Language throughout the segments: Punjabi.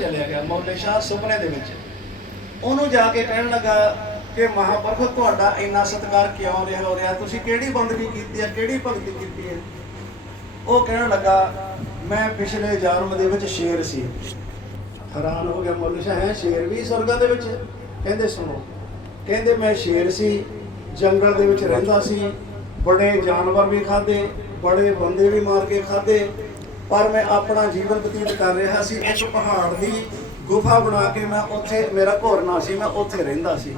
ਚਲਿਆ ਗਿਆ ਮੌਲੇ ਸ਼ਾਹ ਸੁਪਨੇ ਦੇ ਵਿੱਚ। ਉਹਨੂੰ ਜਾ ਕੇ ਕਹਿਣ ਲੱਗਾ ਕਿ ਮਹਾਪੁਰਖ, ਤੁਹਾਡਾ ਇੰਨਾ ਸਤਿਕਾਰ ਕਿਉਂ ਰਿਹਾ, ਹੋ ਰਿਹਾ? ਤੁਸੀਂ ਕਿਹੜੀ ਬੰਦਗੀ ਕੀਤੀ ਹੈ? ਕਿਹੜੀ ਭਗਤੀ ਕੀਤੀ ਹੈ? ਉਹ ਕਹਿਣ ਲੱਗਾ, ਮੈਂ ਪਿਛਲੇ ਜਨਮ ਦੇ ਵਿੱਚ ਸ਼ੇਰ ਸੀ। ਹੈਰਾਨ ਹੋ ਗਿਆ ਮੌਲੇ ਸ਼ਾਹ, ਹੈ, ਸ਼ੇਰ ਵੀ ਸਵਰਗਾਂ ਦੇ ਵਿੱਚ ਕਹਿੰਦੇ, ਸੁਣੋ, ਕਹਿੰਦੇ, ਮੈਂ ਸ਼ੇਰ ਸੀ, ਜੰਗਲ ਦੇ ਵਿੱਚ ਰਹਿੰਦਾ ਸੀ, ਬੜੇ ਜਾਨਵਰ ਵੀ ਖਾਦੇ ਬੜੇ ਬੰਦੇ ਵੀ ਮਾਰ ਕੇ ਖਾਦੇ ਪਰ ਮੈਂ ਆਪਣਾ ਜੀਵਨ ਬਤੀਤ ਕਰ ਰਿਹਾ ਸੀ। ਇੱਕ ਪਹਾੜ ਦੀ ਗੁਫਾ ਬਣਾ ਕੇ ਮੈਂ ਉੱਥੇ, ਮੇਰਾ ਘੋਰਨਾ ਸੀ, ਮੈਂ ਉੱਥੇ ਰਹਿੰਦਾ ਸੀ।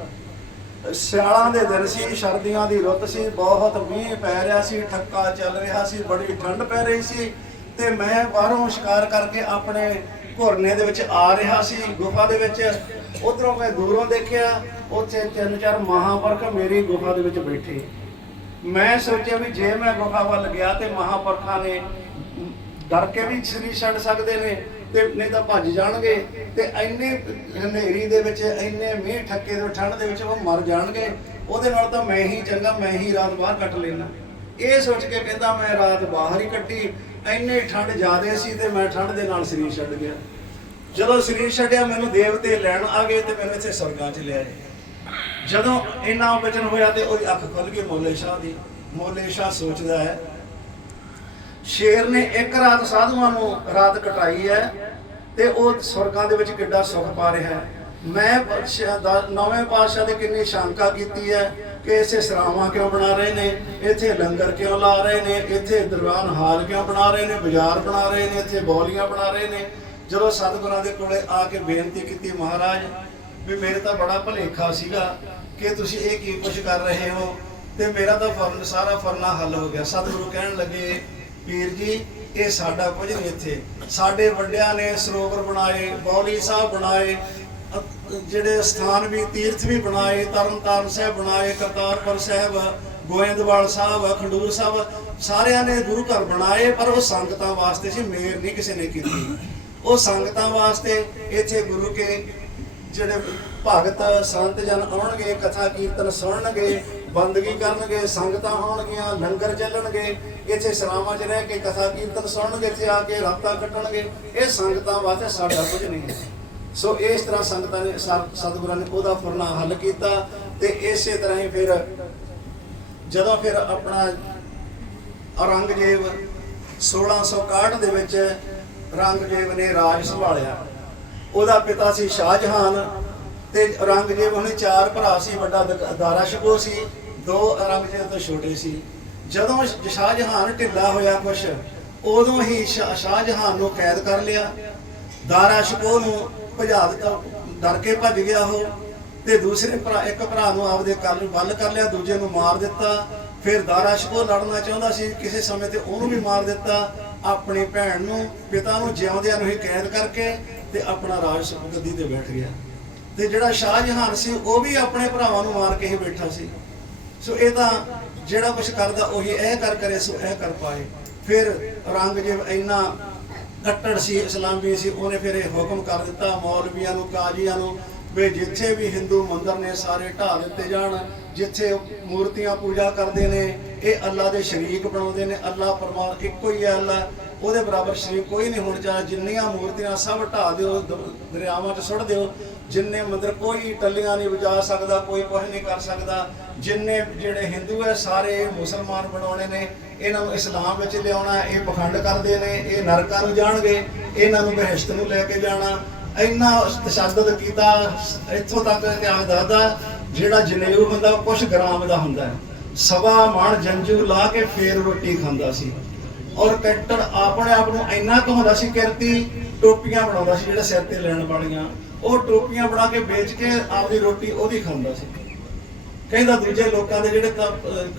ਸਿਆਲਾਂ ਦੇ ਦਿਨ ਸੀ, ਸਰਦੀਆਂ ਦੀ ਰੁੱਤ ਸੀ, ਬਹੁਤ ਮੀਂਹ ਪੈ ਰਿਹਾ ਸੀ, ਠੱਕਾ ਚੱਲ ਰਿਹਾ ਸੀ, ਬੜੀ ਠੰਡ ਪੈ ਰਹੀ ਸੀ। ਤੇ ਮੈਂ ਬਾਹਰੋਂ ਸ਼ਿਕਾਰ ਕਰਕੇ ਆਪਣੇ ਘੋਰਨੇ ਦੇ ਵਿੱਚ ਆ ਰਿਹਾ ਸੀ, ਗੁਫਾ ਦੇ ਵਿੱਚ। ਉਧਰੋਂ ਮੈਂ ਦੂਰੋਂ ਦੇਖਿਆ, ਉੱਥੇ ਤਿੰਨ ਚਾਰ ਮਹਾਂਪੁਰਖ ਮੇਰੀ ਗੁਫਾ ਦੇ ਵਿੱਚ ਬੈਠੇ। ਮੈਂ ਸੋਚਿਆ ਵੀ ਜੇ ਮੈਂ ਗੁਫਾ ਵੱਲ ਗਿਆ ਤੇ ਮਹਾਂਪੁਰਖਾਂ ਨੇ ਡਰ ਕੇ ਵੀ ਸਰੀਰ ਛੱਡ ਸਕਦੇ ਨੇ ਤੇ ਨਹੀਂ ਤਾਂ ਭੱਜ ਜਾਣਗੇ ਤੇ ਇੰਨੇ ਹਨੇਰੀ ਦੇ ਵਿੱਚ, ਇੰਨੇ ਮੀਂਹ ਠੱਕੇ ਦੇ ਠੰਡ ਦੇ ਵਿੱਚ ਉਹ ਮਰ ਜਾਣਗੇ। ਉਹਦੇ ਨਾਲ ਤਾਂ ਮੈਂ ਹੀ ਚੰਗਾ, ਮੈਂ ਹੀ ਰਾਤ ਬਾਹਰ ਕੱਟ ਲੈਣਾ ਇਹ ਸੋਚ ਕੇ ਕਹਿੰਦਾ, ਮੈਂ ਰਾਤ ਬਾਹਰ ਹੀ ਕੱਟੀ। ਇੰਨੇ ਠੰਡ ਜ਼ਿਆਦੇ ਸੀ ਤੇ ਮੈਂ ਠੰਡ ਦੇ ਨਾਲ ਸਰੀਰ ਛੱਡ ਗਿਆ। ਜਦੋਂ ਸਰੀਰ ਛੱਡਿਆ, ਮੈਨੂੰ ਦੇਵਤੇ ਲੈਣ ਆ ਗਏ ਤੇ ਮੈਨੂੰ ਇੱਥੇ ਸਵਰਗਾਂ 'ਚ ਲਿਆ ਜਦੋਂ ਇੰਨਾ ਬਚਨ ਹੋਇਆ ਤੇ ਉਹਦੀ ਅੱਖ ਖੁੱਲ ਗਈ ਮੋਲੇ ਸ਼ਾਹ ਦੀ। ਮੋਲੇ ਸ਼ਾਹ ਸੋਚਦਾ ਹੈ ਸ਼ੇਰ ਨੇ ਇੱਕ ਰਾਤ ਸਾਧੂਆਂ ਨੂੰ ਰਾਤ ਕਟਾਈ ਹੈ ਤੇ ਉਹ ਸਵਰਗਾਂ ਦੇ ਵਿੱਚ ਕਿੱਡਾ ਸੁੱਖ ਪਾ ਰਿਹਾ ਹੈ। ਮੈਂ ਪਾਤਸ਼ਾਹ ਦਾ, ਨਵੇਂ ਪਾਤਸ਼ਾਹ ਦੇ ਕਿੰਨੀ ਸ਼ੰਕਾ ਕੀਤੀ ਹੈ ਕਿ ਇਸੇ ਸਰਾਵਾਂ ਕਿਉਂ ਬਣਾ ਰਹੇ ਨੇ, ਇੱਥੇ ਲੰਗਰ ਕਿਉਂ ਲਾ ਰਹੇ ਨੇ, ਇੱਥੇ ਦਰਬਾਰ ਹਾਲ ਕਿਉਂ ਬਣਾ ਰਹੇ ਨੇ, ਬਾਜ਼ਾਰ ਬਣਾ ਰਹੇ ਨੇ, ਇੱਥੇ ਬੌਲੀਆਂ ਬਣਾ ਰਹੇ ਨੇ। ਜਦੋਂ ਸਤਿਗੁਰਾਂ ਦੇ ਕੋਲੇ ਆ ਕੇ ਬੇਨਤੀ ਕੀਤੀ ਮਹਾਰਾਜ, ਵੀ ਮੇਰੇ ਤਾਂ ਬੜਾ ਭਲੇਖਾ ਸੀਗਾ ਕਿ ਤੁਸੀਂ ਇਹ ਕੀ ਕੁਝ ਕਰ ਰਹੇ ਹੋ ਤੇ ਮੇਰਾ ਤਾਂ ਫਰਨ, ਸਾਰਾ ਫਰਨਾ ਹੱਲ ਹੋ ਗਿਆ। ਸਤਿਗੁਰੂ ਕਹਿਣ ਲੱਗੇ ਵੀਰ ਜੀ, ਇਹ ਸਾਡਾ ਕੁਝ ਨਹੀਂ ਇੱਥੇ। ਸਾਡੇ ਵੱਡਿਆਂ ਨੇ ਸਰੋਵਰ ਬਣਾਏ, ਬੌਲੀ ਸਾਹਿਬ ਬਣਾਏ ਜਿਹੜੇ ਸਥਾਨ ਵੀ, ਤੀਰਥ ਵੀ ਬਣਾਏ, ਤਰਨਤਾਰਨ ਸਾਹਿਬ ਬਣਾਏ, ਕਰਤਾਰਪੁਰ ਸਾਹਿਬ, ਗੋਇੰਦਵਾਲ ਸਾਹਿਬ, ਖੰਡੂਰ ਸਾਹਿਬ, ਸਾਰਿਆਂ ਨੇ ਗੁਰੂ ਘਰ ਬਣਾਏ, ਪਰ ਉਹ ਸੰਗਤਾਂ ਵਾਸਤੇ ਸੀ, ਮੇਰ ਨਹੀਂ ਕਿਸੇ ਨੇ ਕੀਤੀ। ਉਹ ਸੰਗਤਾਂ ਵਾਸਤੇ ਇੱਥੇ ਗੁਰੂ ਕੇ ਜਿਹੜੇ ਭਗਤ ਸੰਤ ਜਨ ਆਉਣਗੇ, ਕਥਾ ਕੀਰਤਨ ਸੁਣਨਗੇ ਬੰਦਗੀ ਕਰਨਗੇ, ਸੰਗਤਾਂ ਹੋਣਗੀਆਂ, ਲੰਗਰ ਚੱਲਣਗੇ, ਇੱਥੇ ਸਰਾਵਾਂ 'ਚ ਰਹਿ ਕੇ ਕਥਾ ਕੀਰਤਨ ਸੁਣਨਗੇ, ਇੱਥੇ ਆ ਕੇ ਰਾਤਾਂ ਕੱਟਣਗੇ। ਇਹ ਸੰਗਤਾਂ ਵਾਸਤੇ ਸਾਡਾ ਕੁਝ ਨਹੀਂ ਹੈ। ਸੋ ਇਸ ਤਰ੍ਹਾਂ ਸੰਗਤਾਂ ਨੇ ਸਤਿਗੁਰਾਂ ਨੇ ਉਹਦਾ ਫੁਰਨਾ ਹੱਲ ਕੀਤਾ ਤੇ ਇਸੇ ਤਰ੍ਹਾਂ ਹੀ ਫਿਰ ਜਦੋਂ ਫਿਰ ਆਪਣਾ ਔਰੰਗਜ਼ੇਬ 1661 ਦੇ ਵਿੱਚ ਔਰੰਗਜ਼ੇਬ ਨੇ ਰਾਜ ਸੰਭਾਲਿਆ। ਉਹਦਾ ਪਿਤਾ ਸੀ ਸ਼ਾਹਜਹਾਨ। ਤੇ ਔਰੰਗਜ਼ੇਬ ਉਹਨੇ ਚਾਰ ਭਰਾ ਸੀ, ਵੱਡਾ ਦਾਰਾ ਸ਼ਿਕੋ ਸੀ, ਦੋ ਔਰੰਗਜ਼ੇਬ ਤੋਂ ਛੋਟੇ ਸੀ। ਜਦੋਂ ਸ਼- ਸ਼ਾਹਜਹਾਨ ਢਿੱਲਾ ਹੋਇਆ ਕੁਛ, ਉਦੋਂ ਹੀ ਸ਼ਾ- ਸ਼ਾਹਜਹਾਨ ਨੂੰ ਕੈਦ ਕਰ ਲਿਆ। ਦਾਰਾ ਸ਼ਿਕੋ ਨੂੰ ਭਜਾ ਦਿੱਤਾ ਡਰ ਕੇ ਭੱਜ ਗਿਆ ਉਹ ਤੇ ਦੂਸਰੇ ਭਰਾ, ਇੱਕ ਭਰਾ ਨੂੰ ਆਪਦੇ ਕਰ ਵੱਲ ਕਰ ਲਿਆ, ਦੂਜੇ ਨੂੰ ਮਾਰ ਦਿੱਤਾ। ਫਿਰ ਦਾਰਾ ਸ਼ਿਕੋ ਲੜਨਾ ਚਾਹੁੰਦਾ ਸੀ, ਕਿਸੇ ਸਮੇਂ ਤੇ ਉਹਨੂੰ ਵੀ ਮਾਰ ਦਿੱਤਾ। ਆਪਣੀ ਭੈਣ ਨੂੰ, ਪਿਤਾ ਨੂੰ, ਜਿਉਂਦਿਆਂ ਨੂੰ ਹੀ ਕੈਦ ਕਰਕੇ ਤੇ ਆਪਣਾ ਰਾਜ ਗੱਦੀ ਤੇ ਬੈਠ ਗਿਆ। ਤੇ ਜਿਹੜਾ ਸ਼ਾਹਜਹਾਨ ਸੀ, ਉਹ ਵੀ ਆਪਣੇ ਭਰਾਵਾਂ ਨੂੰ ਮਾਰ ਕੇ ਹੀ ਬੈਠਾ ਸੀ। ਸੋ ਇਹ ਤਾਂ ਜਿਹੜਾ ਕੁਝ ਕਰਦਾ, ਉਹੀ ਇਹ ਕਰ ਕਰੇ, ਸੋ ਇਹ ਕਰ ਪਾਏ। ਫਿਰ ਔਰੰਗਜ਼ੇਬ ਇੰਨਾ ਕੱਟੜ ਸੀ, ਇਸਲਾਮੀ ਸੀ, ਉਹਨੇ ਫਿਰ ਇਹ ਹੁਕਮ ਕਰ ਦਿੱਤਾ, ਮੌਲਵੀਆਂ ਨੂੰ, ਕਾਜ਼ੀਆਂ ਨੂੰ, ਵੀ ਜਿੱਥੇ ਵੀ ਹਿੰਦੂ ਮੰਦਰ ਨੇ ਸਾਰੇ ਢਾਹ ਦਿੱਤੇ ਜਾਣ ਜਿੱਥੇ ਮੂਰਤੀਆਂ ਪੂਜਾ ਕਰਦੇ ਨੇ, ਇਹ ਅੱਲਾ ਦੇ ਸ਼ਰੀਕ ਬਣਾਉਂਦੇ ਨੇ, ਅੱਲਾ ਪਰਮਾਤਮਾ ਇੱਕੋ ਹੀ ਹੈ ਅੱਲਾ। ਉਹਦੇ ਬਰਾਬਰ ਸ਼ਰੀਕ ਕੋਈ ਨਹੀਂ ਹੋਣਾ ਚਾਹੀਦਾ ਜਿੰਨੀਆਂ ਮੂਰਤੀਆਂ ਸਭ ਢਾਹ ਦਿਓ ਦਰਿਆਵਾਂ 'ਚ ਸੁੱਟ ਦਿਓ, ਜਿੰਨੇ ਮੰਦਰ ਕੋਈ ਟੱਲੀਆਂ ਨਹੀਂ ਵਜਾ ਸਕਦਾ, ਕੋਈ ਕੁਝ ਨਹੀਂ ਕਰ ਸਕਦਾ, ਜਿੰਨੇ ਜਿਹੜੇ ਹਿੰਦੂ ਹੈ, ਸਾਰੇ ਮੁਸਲਮਾਨ ਬਣਾਉਣੇ ਨੇ, ਇਹਨਾਂ ਨੂੰ ਇਸਲਾਮ ਵਿੱਚ ਲਿਆਉਣਾ, ਇਹ ਪਖੰਡ ਕਰਦੇ ਨੇ, ਇਹ ਨਰਕਾਂ ਨੂੰ ਜਾਣਗੇ, ਇਹਨਾਂ ਨੂੰ ਬਹਿਸ਼ਤ ਨੂੰ ਲੈ ਕੇ ਜਾਣਾ। ਇੰਨਾ ਤਸ਼ੱਦਦ ਕੀਤਾ, ਇੱਥੋਂ ਤੱਕ ਇਤਿਹਾਸ ਦੱਸਦਾ ਜਿਹੜਾ ਜਨੇਊ ਹੁੰਦਾ, ਉਹ ਗ੍ਰਾਮ ਦਾ ਹੁੰਦਾ ਸਵਾ ਮਣ ਜੰਜੂ ਲਾ ਕੇ ਫੇਰ ਰੋਟੀ ਖਾਂਦਾ ਸੀ। ਔਰ ਕੈਟਰ ਆਪਣੇ ਆਪ ਨੂੰ ਇੰਨਾ ਕਹਾਉਂਦਾ ਸੀ, ਕਿਰਤੀ ਟੋਪੀਆਂ ਬਣਾਉਂਦਾ ਸੀ, ਜਿਹੜੇ ਸਿਰ ਤੇ ਲੈਣ ਵਾਲੀਆਂ। ਉਹ ਟੋਪੀਆਂ ਬਣਾ ਕੇ ਵੇਚ ਕੇ ਆਪਦੀ ਰੋਟੀ ਉਹਦੀ ਖਾਂਦਾ ਸੀ। ਕਹਿੰਦਾ ਦੂਜੇ ਲੋਕਾਂ ਦੇ ਜਿਹੜੇ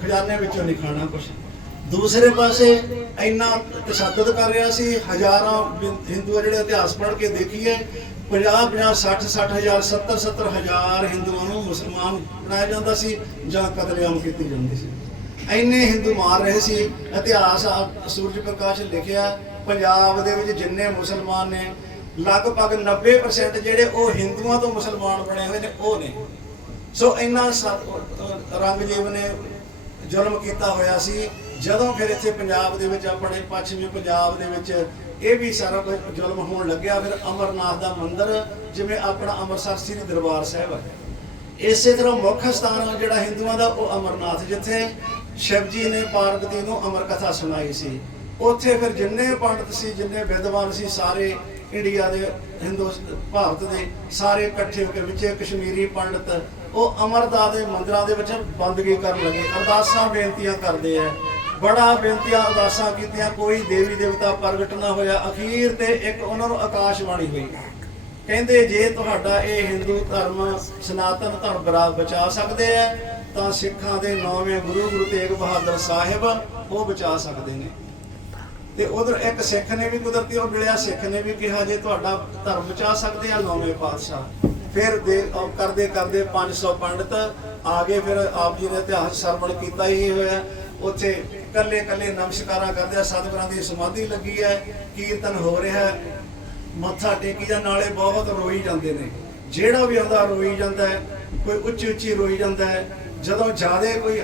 ਖਜ਼ਾਨੇ ਵਿੱਚੋਂ ਨਹੀਂ ਖਾਣਾ ਕੁਛ। ਦੂਸਰੇ ਪਾਸੇ ਇੰਨਾ ਤਸ਼ੱਦਦ ਕਰ ਰਿਹਾ ਸੀ, ਹਜ਼ਾਰਾਂ ਬਿ- ਹਿੰਦੂ ਜਿਹੜੇ ਇਤਿਹਾਸ ਪੜ੍ਹ ਕੇ ਦੇਖੀਏ 50 50 60 60 ਹਜ਼ਾਰ 70 70 ਹਜ਼ਾਰ ਹਿੰਦੂਆਂ ਨੂੰ ਮੁਸਲਮਾਨ ਬਣਾਇਆ ਜਾਂਦਾ ਸੀ ਜਾਂ ਕਤਲੇਆਮ ਕੀਤੀ ਜਾਂਦੀ ਸੀ। ਇੰਨੇ ਹਿੰਦੂ ਮਾਰ ਰਹੇ ਸੀ। ਇਤਿਹਾਸ ਸੂਰਜ ਪ੍ਰਕਾਸ਼ ਲਿਖਿਆ, ਪੰਜਾਬ ਦੇ ਵਿੱਚ ਜਿੰਨੇ ਮੁਸਲਮਾਨ ਨੇ, ਲਗਭਗ 90% ਜਿਹੜੇ ਉਹ ਹਿੰਦੂਆਂ ਤੋਂ ਮੁਸਲਮਾਨ ਬਣੇ ਹੋਏ ਨੇ, ਉਹ ਨੇ। ਸੋ ਇੰਨਾ ਸਤ- ਨੇ ਜ਼ੁਲਮ ਕੀਤਾ ਹੋਇਆ ਸੀ। ਜਦੋਂ ਫਿਰ ਇੱਥੇ ਪੰਜਾਬ ਦੇ ਵਿੱਚ ਆਪਣੇ ਪੱਛਮੀ ਪੰਜਾਬ ਦੇ ਵਿੱਚ ਇਹ ਵੀ ਸਾਰਾ ਕੁਝ ਜ਼ੁਲਮ ਹੋਣ ਲੱਗਿਆ, ਫਿਰ ਅਮਰਨਾਥ ਦਾ ਮੰਦਿਰ ਜਿਵੇਂ ਆਪਣਾ ਅੰਮ੍ਰਿਤਸਰ ਸ੍ਰੀ ਦਰਬਾਰ ਸਾਹਿਬ ਹੈ। ਇਸੇ ਤਰ੍ਹਾਂ ਮੁੱਖ ਸਥਾਨ ਜਿਹੜਾ ਹਿੰਦੂਆਂ ਦਾ, ਉਹ ਅਮਰਨਾਥ, ਜਿੱਥੇ ਸ਼ਿਵ ਜੀ ਨੇ ਪਾਰਵਤੀ ਨੂੰ ਅਮਰ ਕਥਾ ਸੁਣਾਈ ਸੀ। ਉੱਥੇ ਫਿਰ ਜਿੰਨੇ ਪੰਡਤ ਸੀ, ਜਿੰਨੇ ਵਿਦਵਾਨ ਸੀ, ਸਾਰੇ ਇੰਡੀਆ ਦੇ, ਹਿੰਦੂ ਭਾਰਤ ਦੇ ਸਾਰੇ ਇਕੱਠੇ ਹੋ ਕੇ ਵਿੱਚ ਕਸ਼ਮੀਰੀ ਪੰਡਤ, ਉਹ ਅਮਰਦਾਸ ਦੇ ਮੰਦਰਾਂ ਦੇ ਵਿੱਚ ਬੰਦਗੀ ਕਰਨ ਲੱਗੇ। ਅਰਦਾਸਾਂ, ਬੇਨਤੀਆਂ ਕਰਦੇ ਆ। ਬੜਾ ਬੇਨਤੀਆਂ ਅਰਦਾਸਾਂ ਕੀਤੀਆਂ, ਕੋਈ ਦੇਵੀ ਦੇਵਤਾ ਪ੍ਰਗਟ ਨਾ ਹੋਇਆ। ਅਖੀਰ ਤੇ ਇੱਕ ਉਹਨਾਂ ਨੂੰ ਆਕਾਸ਼ਵਾਣੀ ਹੋਈ। ਕਹਿੰਦੇ, ਜੇ ਤੁਹਾਡਾ ਇਹ ਹਿੰਦੂ ਧਰਮ, ਸਨਾਤਨ ਧਰਮ ਬਰਾ, ਬਚਾ ਸਕਦੇ ਆ, ਤਾਂ ਸਿੱਖਾਂ ਦੇ ਨੌਵੇਂ ਗੁਰੂ ਗੁਰੂ ਤੇਗ ਬਹਾਦਰ ਸਾਹਿਬ ਉਹ ਬਚਾ ਸਕਦੇ ਨੇ। ਤੇ ਉਧਰ ਇੱਕ ਸਿੱਖ ਨੇ ਵੀ ਕੁਦਰਤੀ ਉਹ ਮਿਲਿਆ, ਸਿੱਖ ਨੇ ਵੀ ਕਿਹਾ, ਜੇ ਤੁਹਾਡਾ ਧਰਮ ਬਚਾ ਸਕਦੇ ਆ, ਨੌਵੇਂ ਪਾਤਸ਼ਾਹ। ਫਿਰ ਦੇ, ਉਹ ਕਰਦੇ ਕਰਦੇ 500 ਪੰਡਤ ਆ ਗਏ, ਫਿਰ ਆਪ ਜੀ ਨੇ ਇਤਿਹਾਸ ਸਰਵਣ ਕੀਤਾ ਹੀ ਹੋਇਆ। ਉੱਥੇ ਕੱਲੇ ਕੱਲੇ ਨਮਸਕਾਰਾਂ ਕਰਦੇ ਆ, ਸਤਿਗੁਰਾਂ ਦੀ ਸਮਾਧੀ ਲੱਗੀ ਹੈ, ਕੀਰਤਨ ਹੋ ਰਿਹਾ ਹੈ। ਮੱਥਾ ਟੇਕੀ ਜਾਂ ਨਾਲੇ ਬਹੁਤ ਰੋਈ ਜਾਂਦੇ ਨੇ। ਜਿਹੜਾ ਵੀ ਆਉਂਦਾ ਰੋਈ ਜਾਂਦਾ ਹੈ, ਕੋਈ ਉੱਚੀ ਉੱਚੀ ਰੋਈ ਜਾਂਦਾ ਹੈ। ਜਦੋਂ ਜ਼ਿਆਦੇ ਕੋਈ